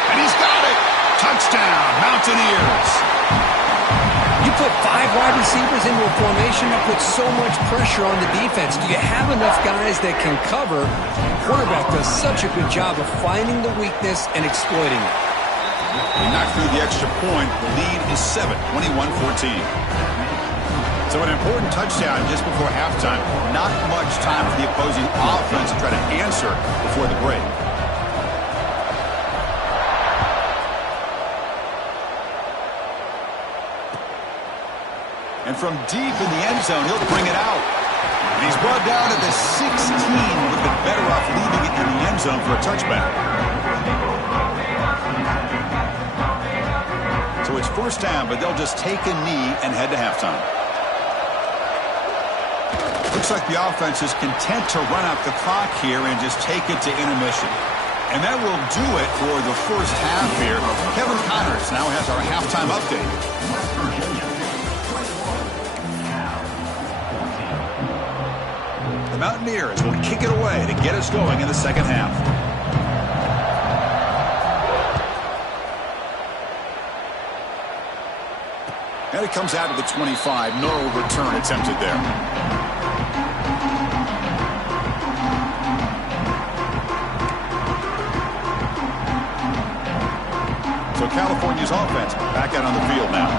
And he's got it. Touchdown, Mountaineers. You put 5 wide receivers into a formation that puts so much pressure on the defense. Do you have enough guys that can cover? The quarterback does such a good job of finding the weakness and exploiting it. They knock through the extra point. The lead is 7, 21-14. So an important touchdown just before halftime. Not much time for the opposing offense to try to answer before the break. And from deep in the end zone, he'll bring it out. And he's brought down at the 16. Would have been better off leaving it in the end zone for a touchback. So it's 1st down, but they'll just take a knee and head to halftime. Looks like the offense is content to run out the clock here and just take it to intermission. And that will do it for the first half here. Kevin Connors now has our halftime update. The Mountaineers will kick it away to get us going in the second half. And it comes out to the 25. No return attempted there. So California's offense back out on the field now.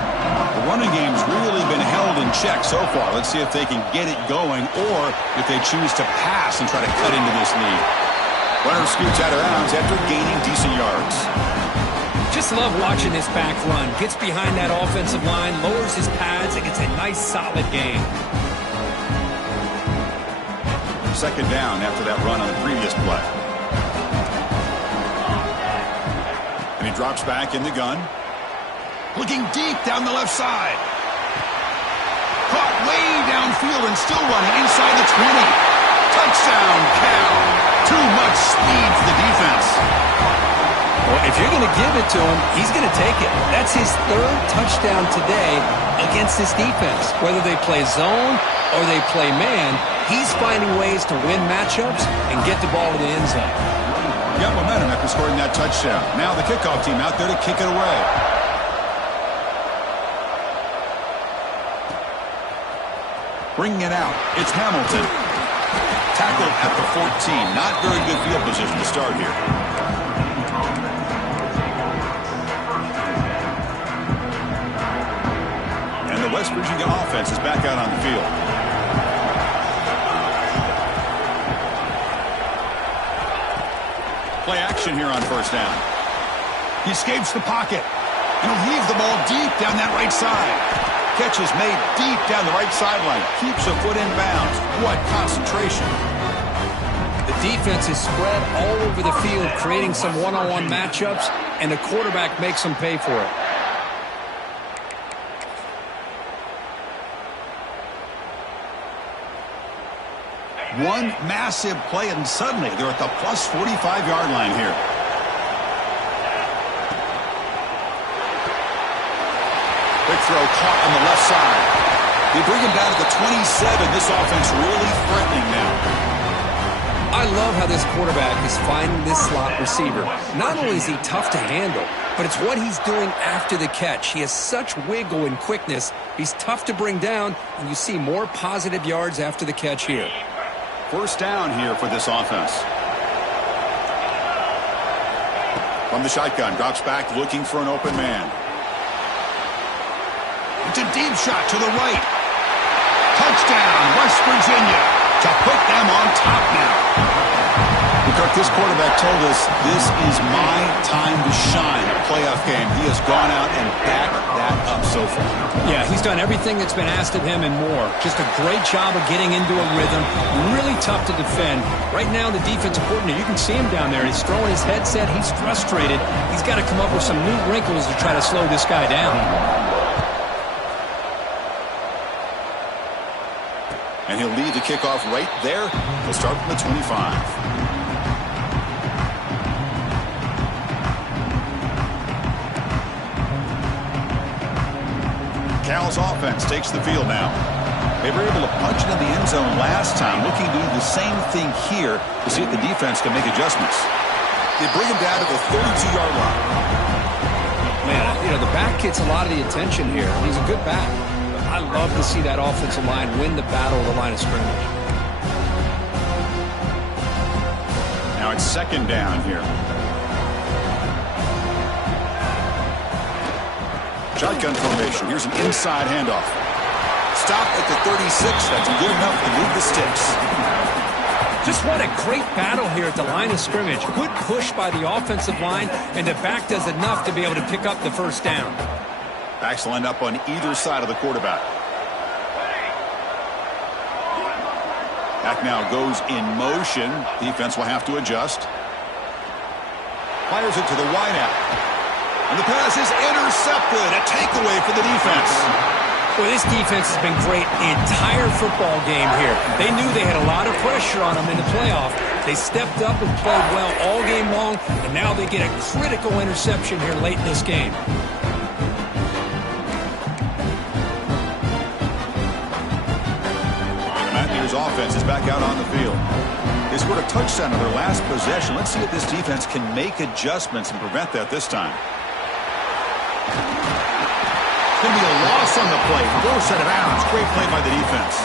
The running game's really been held in check so far. Let's see if they can get it going or if they choose to pass and try to cut into this lead. Runner scoots out of bounds after gaining decent yards. Just love watching this back run. Gets behind that offensive line, lowers his pads, and gets a nice solid gain. 2nd down after that run on the previous play. And he drops back in the gun. Looking deep down the left side. Caught way downfield and still running inside the 20. Touchdown, Cal. Too much speed for the defense. Well, if you're going to give it to him, he's going to take it. That's his 3rd touchdown today against this defense. Whether they play zone or they play man, he's finding ways to win matchups and get the ball to the end zone. Got momentum after scoring that touchdown. Now the kickoff team out there to kick it away. Bringing it out, it's Hamilton. Tackled at the 14. Not very good field position to start here. And the West Virginia offense is back out on the field. Play action here on 1st down. He escapes the pocket. And he'll leave the ball deep down that right side. Catch is made deep down the right sideline. Keeps a foot in bounds. What concentration. The defense is spread all over the field, creating some one-on-one matchups, and the quarterback makes them pay for it. One massive play, and suddenly they're at the plus 45-yard line here. Big throw caught on the left side. They bring him down to the 27. This offense really threatening now. I love how this quarterback is finding this slot receiver. Not only is he tough to handle, but it's what he's doing after the catch. He has such wiggle and quickness. He's tough to bring down, and you see more positive yards after the catch here. 1st down here for this offense. From the shotgun, drops back looking for an open man. It's a deep shot to the right. Touchdown, West Virginia, to put them on top now. McCook, this quarterback told us this is my time to shine, a playoff game. He has gone out and backed that up so far. Yeah, he's done everything that's been asked of him and more. Just a great job of getting into a rhythm. Really tough to defend. Right now, the defensive coordinator, you can see him down there. He's throwing his headset. He's frustrated. He's got to come up with some new wrinkles to try to slow this guy down. And he'll lead the kickoff right there. He'll start from the 25. Cal's offense takes the field now. They were able to punch it in the end zone last time, looking to do the same thing here to see if the defense can make adjustments. They bring him down to the 32-yard line. Man, the back gets a lot of the attention here. He's a good back. But I love to see that offensive line win the battle of the line of scrimmage. Now it's second down here. Shotgun formation. Here's an inside handoff. Stop at the 36. That's good enough to move the sticks. Just what a great battle here at the line of scrimmage. Good push by the offensive line, and the back does enough to be able to pick up the first down. Backs lined up on either side of the quarterback. Back now goes in motion. Defense will have to adjust. Fires it to the wideout. And the pass is intercepted. A takeaway for the defense. Well, this defense has been great the entire football game here. They knew they had a lot of pressure on them in the playoff. They stepped up and played well all game long, and now they get a critical interception here late in this game. Mountaineers offense is back out on the field. They scored a touchdown on their last possession. Let's see if this defense can make adjustments and prevent that this time. Going to be a loss on the play. Force out of bounds. Great play by the defense.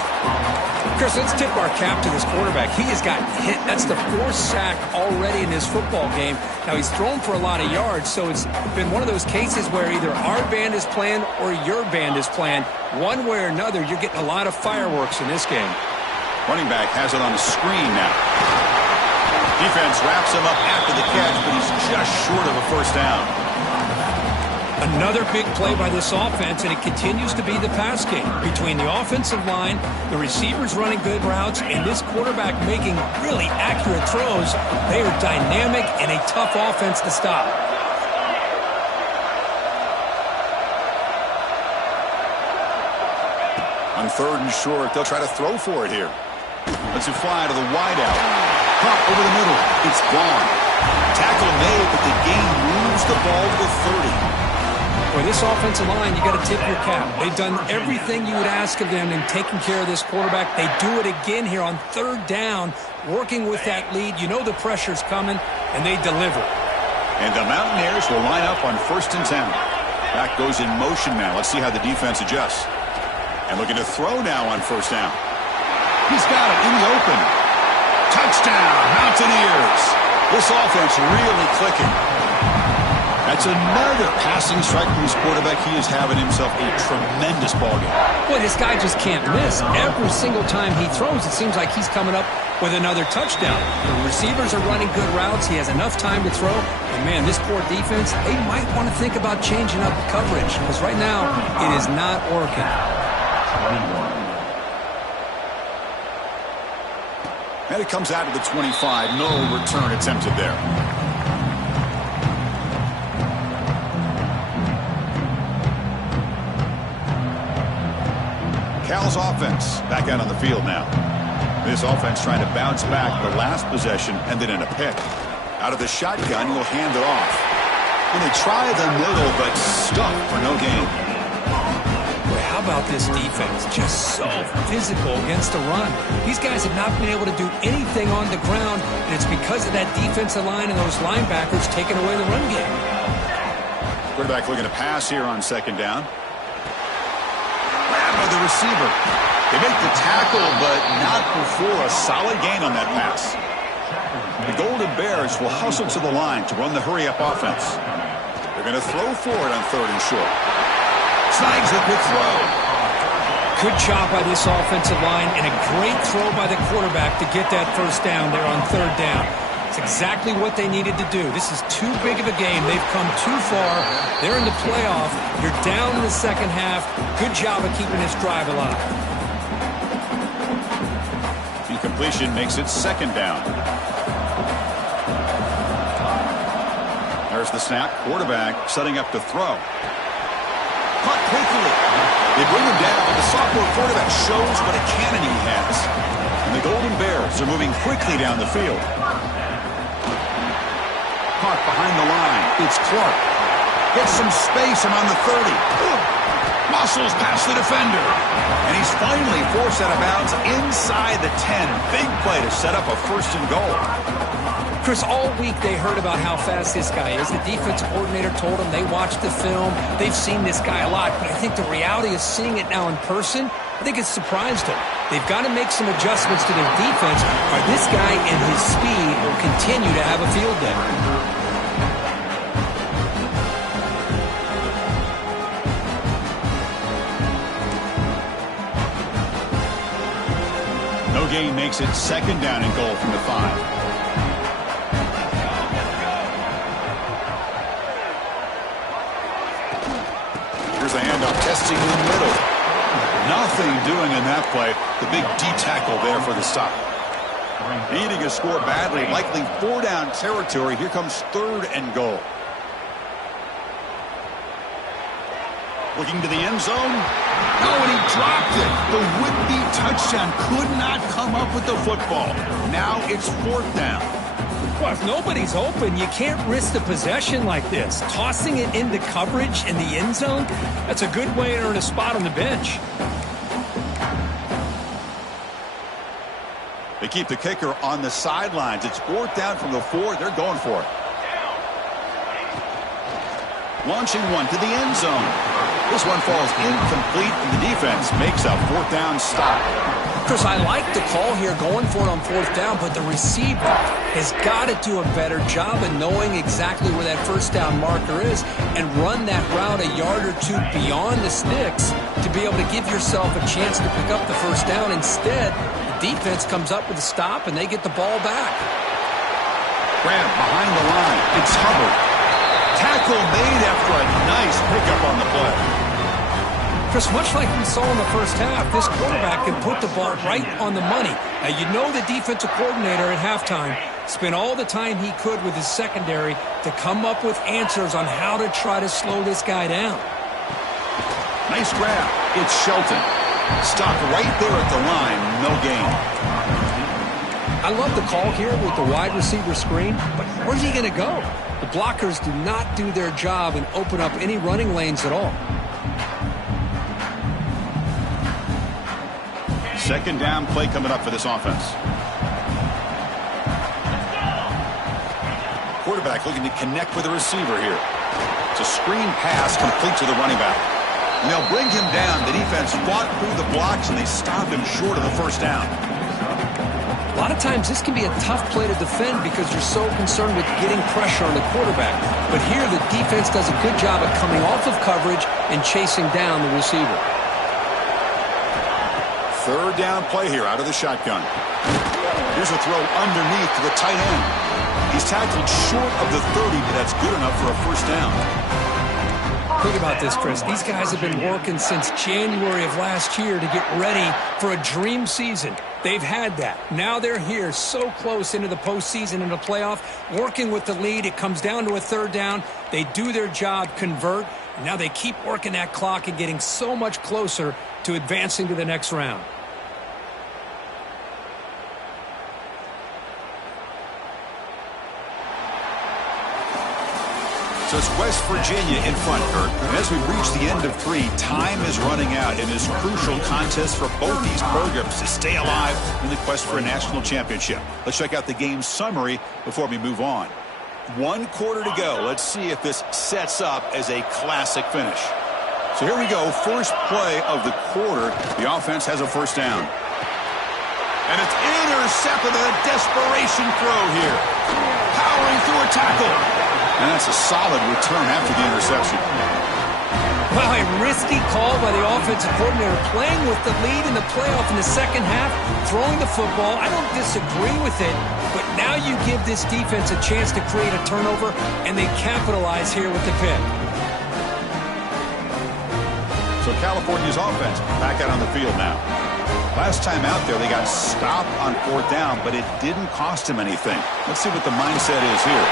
Chris, let's tip our cap to this quarterback. He has got hit. That's the fourth sack already in this football game. Now, he's thrown for a lot of yards, so it's been one of those cases where either our band is playing or your band is playing. One way or another, you're getting a lot of fireworks in this game. Running back has it on the screen now. Defense wraps him up after the catch, but he's just short of a first down. Another big play by this offense, and it continues to be the pass game. Between the offensive line, the receivers running good routes, and this quarterback making really accurate throws, they are dynamic and a tough offense to stop. On third and short, they'll try to throw for it here. Let's fly to the wideout. Pop over the middle. It's gone. Tackle made, but the gain moves the ball to the 30. For this offensive line, you got to tip your cap. They've done everything you would ask of them in taking care of this quarterback. They do it again here on third down, working with that lead. You know the pressure's coming, and they deliver. And the Mountaineers will line up on 1st and 10. Back goes in motion now. Let's see how the defense adjusts. And looking to throw now on 1st down. He's got it in the open. Touchdown, Mountaineers. This offense really clicking. That's another passing strike from his quarterback. He is having himself a tremendous ballgame. Boy, this guy just can't miss. Every single time he throws, it seems like he's coming up with another touchdown. The receivers are running good routes. He has enough time to throw. And, man, this poor defense, they might want to think about changing up coverage because right now it is not working. And it comes out to the 25. No return attempted there. Cal's offense back out on the field now. This offense trying to bounce back. The last possession ended in a pick. Out of the shotgun, will hand it off. And they try the middle, but stuck for no gain. Boy, how about this defense? Just so physical against the run. These guys have not been able to do anything on the ground, and it's because of that defensive line and those linebackers taking away the run game. Quarterback looking to pass here on 2nd down. By the receiver. They make the tackle, but not before a solid gain on that pass. The Golden Bears will hustle to the line to run the hurry-up offense. They're going to throw for it on 3rd and short. Snags the quick throw. Good job by this offensive line and a great throw by the quarterback to get that first down there on 3rd down. It's exactly what they needed to do. This is too big of a game. They've come too far. They're in the playoff. You're down in the second half. Good job of keeping this drive alive. Incompletion makes it second down. There's the snap. Quarterback setting up to throw. Caught quickly. They bring him down. The sophomore quarterback shows what a cannon he has. And the Golden Bears are moving quickly down the field. Caught behind the line. It's Clark. Gets some space around the 30. Muscles past the defender. And he's finally forced out of bounds inside the 10. Big play to set up a first and goal. Chris, all week they heard about how fast this guy is. The defensive coordinator told them they watched the film. They've seen this guy a lot. But I think the reality is seeing it now in person, I think it's surprised them. They've got to make some adjustments to their defense, or this guy and his speed will continue to have a field day. No gain makes it second down and goal from the 5. Here's a handoff, testing in the middle. Nothing doing in that play. The big D tackle there for the stop. Needing a score badly, likely 4-down territory. Here comes third and goal. Looking to the end zone. Oh, and he dropped it. The would-be touchdown could not come up with the football. Now it's fourth down. Well, if nobody's open, you can't risk the possession like this. Tossing it into coverage in the end zone, that's a good way to earn a spot on the bench. They keep the kicker on the sidelines. It's fourth down from the 4. They're going for it. Launching one to the end zone. This one falls incomplete, and the defense makes a fourth down stop. Chris, I like the call here going for it on fourth down, but the receiver has got to do a better job of knowing exactly where that first down marker is and run that route a yard or two beyond the sticks to be able to give yourself a chance to pick up the first down. Instead, the defense comes up with a stop, and they get the ball back. Grab behind the line. It's Hubbard. Tackle made after a nice pickup on the play. Chris, much like we saw in the first half, this quarterback can put the ball right on the money. Now, you know the defensive coordinator at halftime spent all the time he could with his secondary to come up with answers on how to try to slow this guy down. Nice grab. It's Shelton. Stopped right there at the line. No gain. I love the call here with the wide receiver screen, but where's he going to go? The blockers do not do their job and open up any running lanes at all. Second down play coming up for this offense. Quarterback looking to connect with the receiver here. It's a screen pass complete to the running back. And they'll bring him down. The defense fought through the blocks, and they stopped him short of the first down. A lot of times this can be a tough play to defend because you're so concerned with getting pressure on the quarterback. But here the defense does a good job of coming off of coverage and chasing down the receiver. Third down play here out of the shotgun. Here's a throw underneath to the tight end. He's tackled short of the 30, but that's good enough for a first down. Think about this, Chris. These guys have been working since January of last year to get ready for a dream season. They've had that. Now they're here so close into the postseason and the playoff, working with the lead. It comes down to a third down. They do their job, convert. And now they keep working that clock and getting so much closer to advancing to the next round. So it's West Virginia in front, Kurt. And as we reach the end of 3, time is running out in this crucial contest for both these programs to stay alive in the quest for a national championship. Let's check out the game summary before we move on. 1 quarter to go. Let's see if this sets up as a classic finish. So here we go. First play of the quarter. The offense has a first down. And it's intercepted in a desperation throw here. Powering through a tackle. And that's a solid return after the interception. Wow, a risky call by the offensive coordinator, playing with the lead in the playoff in the second half, throwing the football. I don't disagree with it, but now you give this defense a chance to create a turnover, and they capitalize here with the pick. So California's offense back out on the field now. Last time out there, they got stopped on 4th down, but it didn't cost them anything. Let's see what the mindset is here.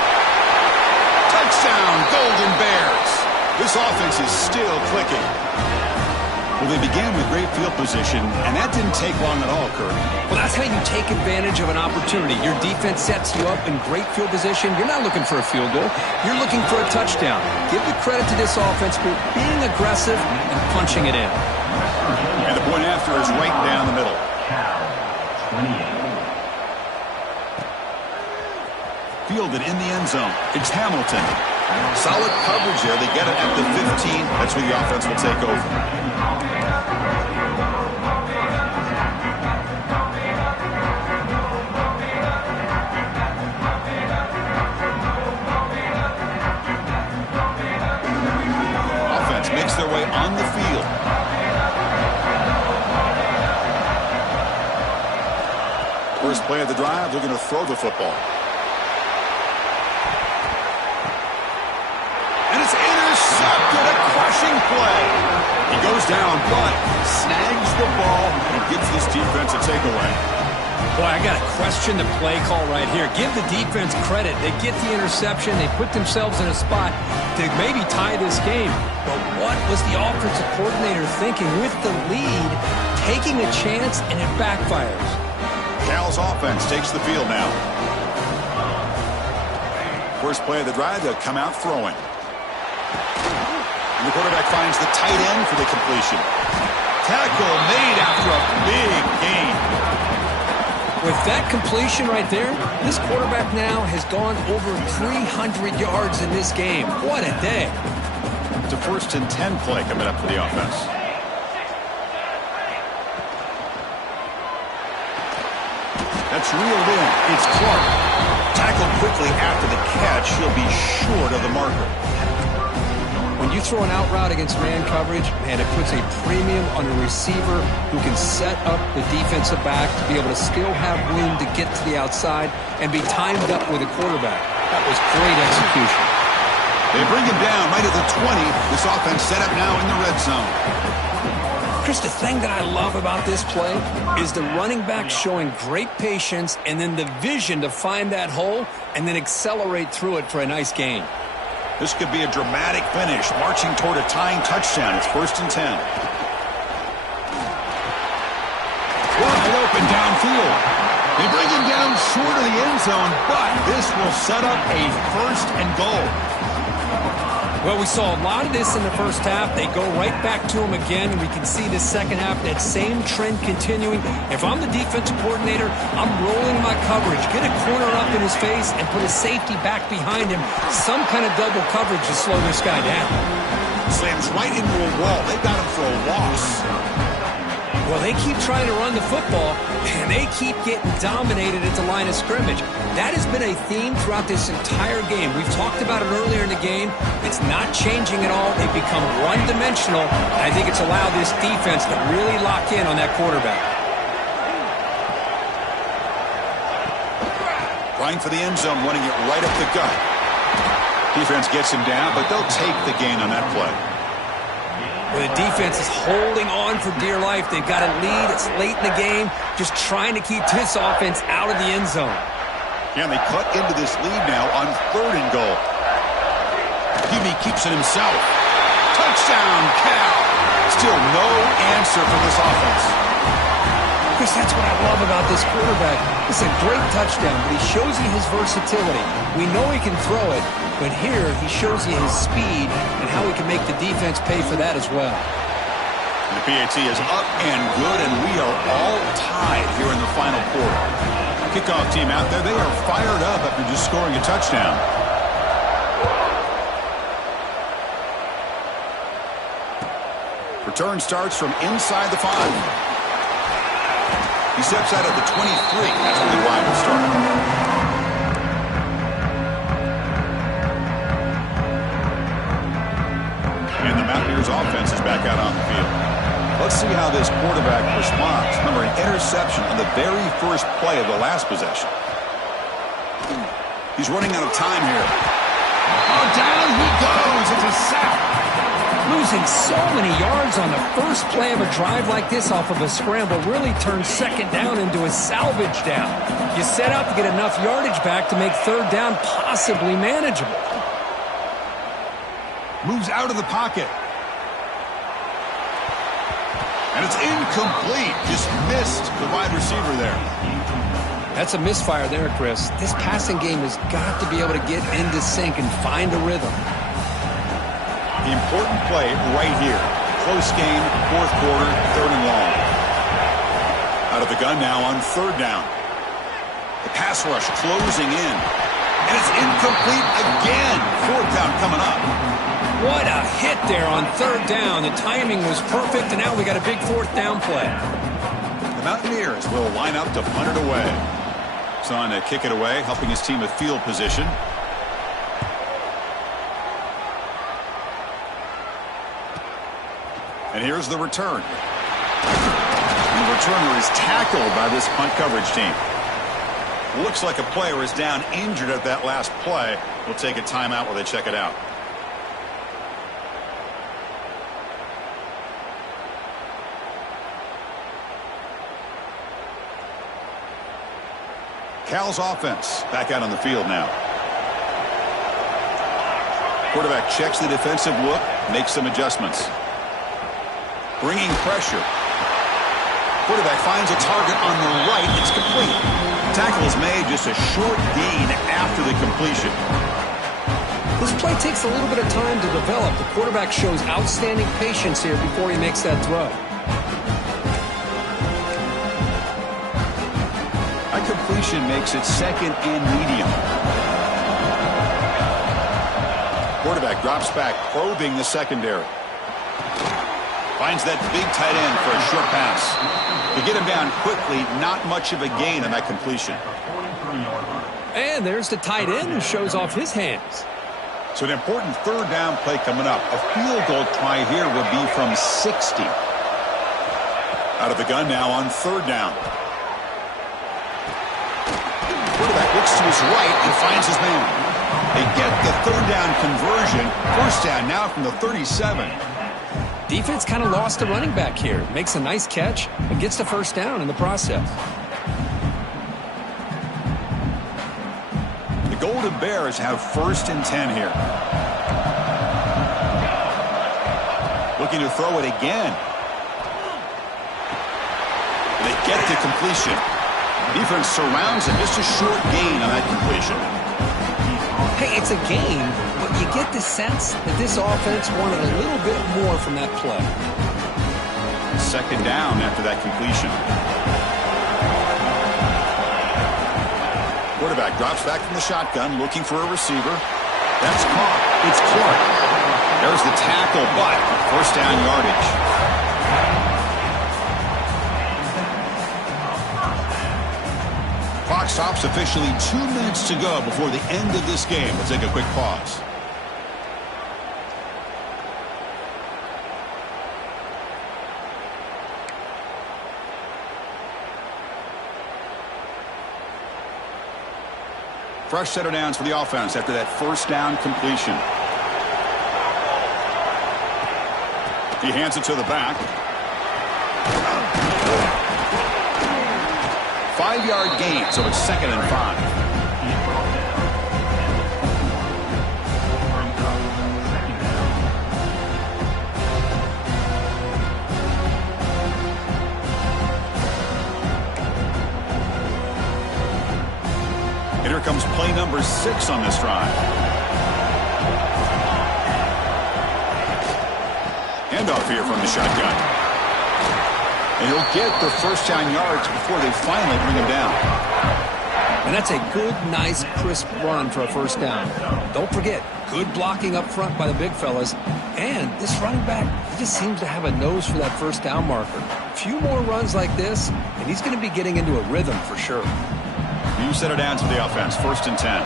Touchdown, Golden Bears! This offense is still clicking. Well, they began with great field position, and that didn't take long at all, Kirk. Well, that's how you take advantage of an opportunity. Your defense sets you up in great field position. You're not looking for a field goal. You're looking for a touchdown. Give the credit to this offense for being aggressive and punching it in. And the point after is right down the middle. Fielded in the end zone. It's Hamilton. Solid coverage there. They get it at the 15. That's where the offense will take over. Offense makes their way on the field. First play of the drive, they're going to throw the football. And it's intercepted, a crushing play. He goes down, but snags the ball and gives this defense a takeaway. Boy, I got to question the play call right here. Give the defense credit. They get the interception. They put themselves in a spot to maybe tie this game. But what was the offensive coordinator thinking with the lead, taking a chance, and it backfires? Cal's offense takes the field now. First play of the drive, they'll come out throwing. And the quarterback finds the tight end for the completion. Tackle made after a big gain. With that completion right there, this quarterback now has gone over 300 yards in this game. What a day. It's a 1st and 10 play coming up for the offense. That's reeled in. It's Clark. Tackled quickly after the catch. He'll be short of the marker. When you throw an out route against man coverage, man, it puts a premium on a receiver who can set up the defensive back to be able to still have room to get to the outside and be timed up with a quarterback. That was great execution. They bring him down right at the 20. This offense set up now in the red zone. Chris, the thing that I love about this play is the running back showing great patience and then the vision to find that hole and then accelerate through it for a nice gain. This could be a dramatic finish, marching toward a tying touchdown. It's 1st and 10. Wide open downfield. They bring him down short of the end zone, but this will set up a 1st and goal. Well, we saw a lot of this in the first half. They go right back to him again. We can see the second half, that same trend continuing. If I'm the defensive coordinator, I'm rolling my coverage. Get a corner up in his face and put a safety back behind him. Some kind of double coverage to slow this guy down. Slams right into a wall. They got him for a loss. Well, they keep trying to run the football, and they keep getting dominated at the line of scrimmage. That has been a theme throughout this entire game. We've talked about it earlier in the game. It's not changing at all. They've become one-dimensional, and I think it's allowed this defense to really lock in on that quarterback. Trying for the end zone, running it right up the gut. Defense gets him down, but they'll take the gain on that play. Well, the defense is holding on for dear life. They've got a lead. It's late in the game. Just trying to keep this offense out of the end zone. And they cut into this lead now on 3rd and goal. Hebe keeps it himself. Touchdown, Cal. Still no answer for this offense. Chris, that's what I love about this quarterback. It's a great touchdown, but he shows you his versatility. We know he can throw it, but here he shows you his speed and how he can make the defense pay for that as well. The PAT is up and good, and we are all tied here in the final quarter. Kickoff team out there, they are fired up after just scoring a touchdown. Return starts from inside the 5. He steps out at the 23. That's where the drive will start. And the Mountaineers offense see how this quarterback responds. Remember, an interception on the very first play of the last possession. He's running out of time here. Oh, down he goes. It's a sack. Losing so many yards on the first play of a drive like this off of a scramble really turns second down into a salvage down. You set out to get enough yardage back to make third down possibly manageable. Moves out of the pocket. And it's incomplete. Just missed the wide receiver there. That's a misfire there, Chris. This passing game has got to be able to get into sync and find a rhythm. The important play right here. Close game, fourth quarter, third and long. Out of the gun now on third down. The pass rush closing in. And it's incomplete again. Fourth down coming up. What a hit there on third down. The timing was perfect, and now we got a big fourth down play. The Mountaineers will line up to punt it away. Son to kick it away, helping his team with field position. And here's the return. The returner is tackled by this punt coverage team. Looks like a player is down injured at that last play. We'll take a timeout while they check it out. Cal's offense back out on the field now. Quarterback checks the defensive look, makes some adjustments. Bringing pressure. Quarterback finds a target on the right. It's complete. Tackle is made, just a short gain after the completion. This play takes a little bit of time to develop. The quarterback shows outstanding patience here before he makes that throw. A completion makes it second and medium. Quarterback drops back, probing the secondary. Finds that big tight end for a short pass. To get him down quickly, not much of a gain on that completion. And there's the tight end who shows off his hands. So an important third down play coming up. A field goal try here would be from 60. Out of the gun now on third down. Quarterback looks to his right and finds his man. They get the third down conversion. First down now from the 37. Defense kind of lost the running back here. Makes a nice catch and gets the first down in the process. The Golden Bears have first and 10 here. Looking to throw it again. They get the completion. Defense surrounds him. Just a short gain on that completion. Hey, it's a game, but you get the sense that this offense wanted a little bit more from that play. Second down after that completion. Quarterback drops back from the shotgun, looking for a receiver. That's caught. It's Clark. There's the tackle, but first down yardage. Clock stops officially 2 minutes to go before the end of this game. We'll take a quick pause. Fresh set of downs for the offense after that first down completion. He hands it to the back. 5-yard gain, so it's second and 5. And here comes play number 6 on this drive. Handoff here from the shotgun. And he'll get the first down yards before they finally bring him down. And that's a good, nice, crisp run for a first down. Don't forget, good blocking up front by the big fellas. And this running back, he just seems to have a nose for that first down marker. A few more runs like this, and he's going to be getting into a rhythm for sure. New set of downs for the offense, first and 10.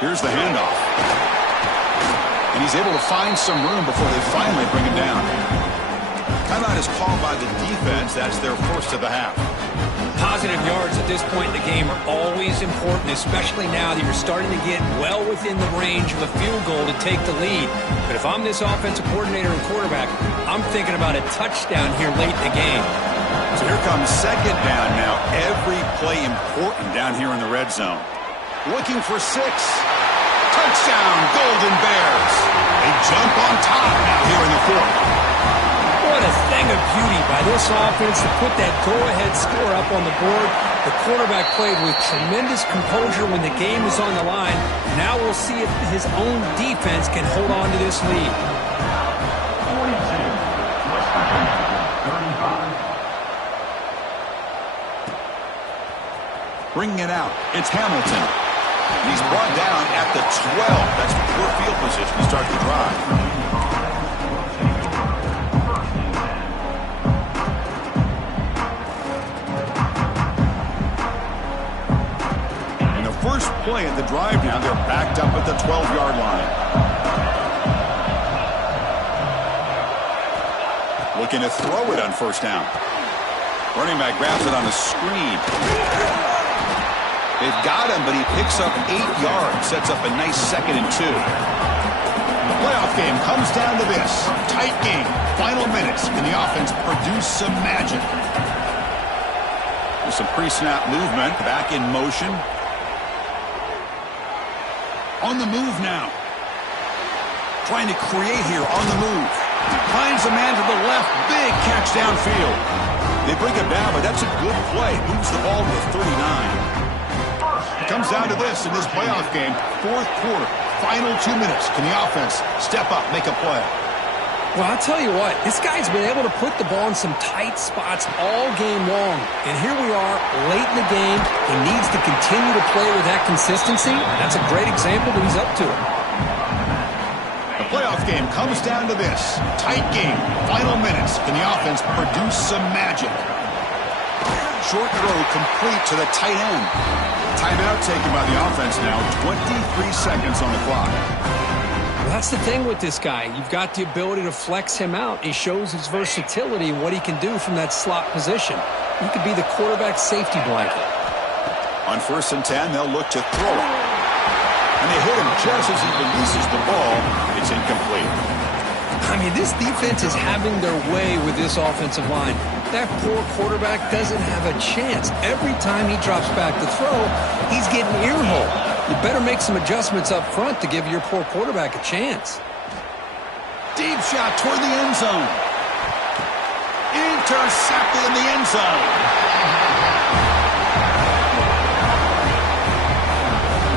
Here's the handoff. And he's able to find some room before they finally bring him down. Timeout is called by the defense. That's their first of the half. Positive yards at this point in the game are always important, especially now that you're starting to get well within the range of a field goal to take the lead. But if I'm this offensive coordinator and quarterback, I'm thinking about a touchdown here late in the game. So here comes second down now. Every play important down here in the red zone. Looking for 6. Touchdown, Golden Bears. They jump on top now here in the fourth. What a thing of beauty by this offense to put that go-ahead score up on the board. The quarterback played with tremendous composure when the game was on the line. Now we'll see if his own defense can hold on to this lead. 42, West Virginia, 35. Bringing it out, it's Hamilton. He's brought down at the 12. That's poor field position to start the drive. And the first play of the drive now, they're backed up at the 12-yard line. Looking to throw it on first down. Running back grabs it on the screen. They've got him, but he picks up 8 yards. Sets up a nice 2nd and 2. The playoff game comes down to this. Tight game. Final minutes. Can the offense produce some magic? With some pre-snap movement. Back in motion. On the move now. Trying to create here on the move. Finds a man to the left. Big catch downfield. They bring him down, but that's a good play. Moves the ball to the 39. It comes down to this in this playoff game. Fourth quarter, final 2 minutes. Can the offense step up, make a play? Well, I'll tell you what, this guy's been able to put the ball in some tight spots all game long. And here we are, late in the game. He needs to continue to play with that consistency. That's a great example that he's up to it. The playoff game comes down to this. Tight game, final minutes. Can the offense produce some magic? Short throw complete to the tight end. Timeout taken by the offense now. 23 seconds on the clock. Well, that's the thing with this guy. You've got the ability to flex him out. He shows his versatility and what he can do from that slot position. He could be the quarterback's safety blanket. On 1st and 10, they'll look to throw it. And they hit him just as he releases the ball. It's incomplete. I mean, this defense is having their way with this offensive line. That poor quarterback doesn't have a chance. Every time he drops back to throw, he's getting earholed. You better make some adjustments up front to give your poor quarterback a chance. Deep shot toward the end zone. Intercepted in the end zone.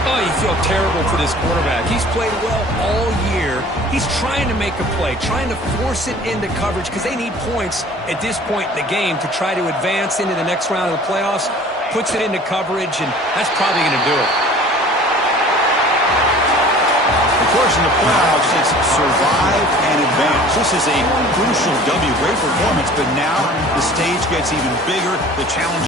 Oh, you feel terrible for this quarterback. He's played well all year. He's trying to make a play, trying to force it into coverage because they need points at this point in the game to try to advance into the next round of the playoffs. Puts it into coverage, and that's probably going to do it. Of course, in the playoffs, it's survive and advance. This is a crucial W. Great performance, but now the stage gets even bigger. The challenge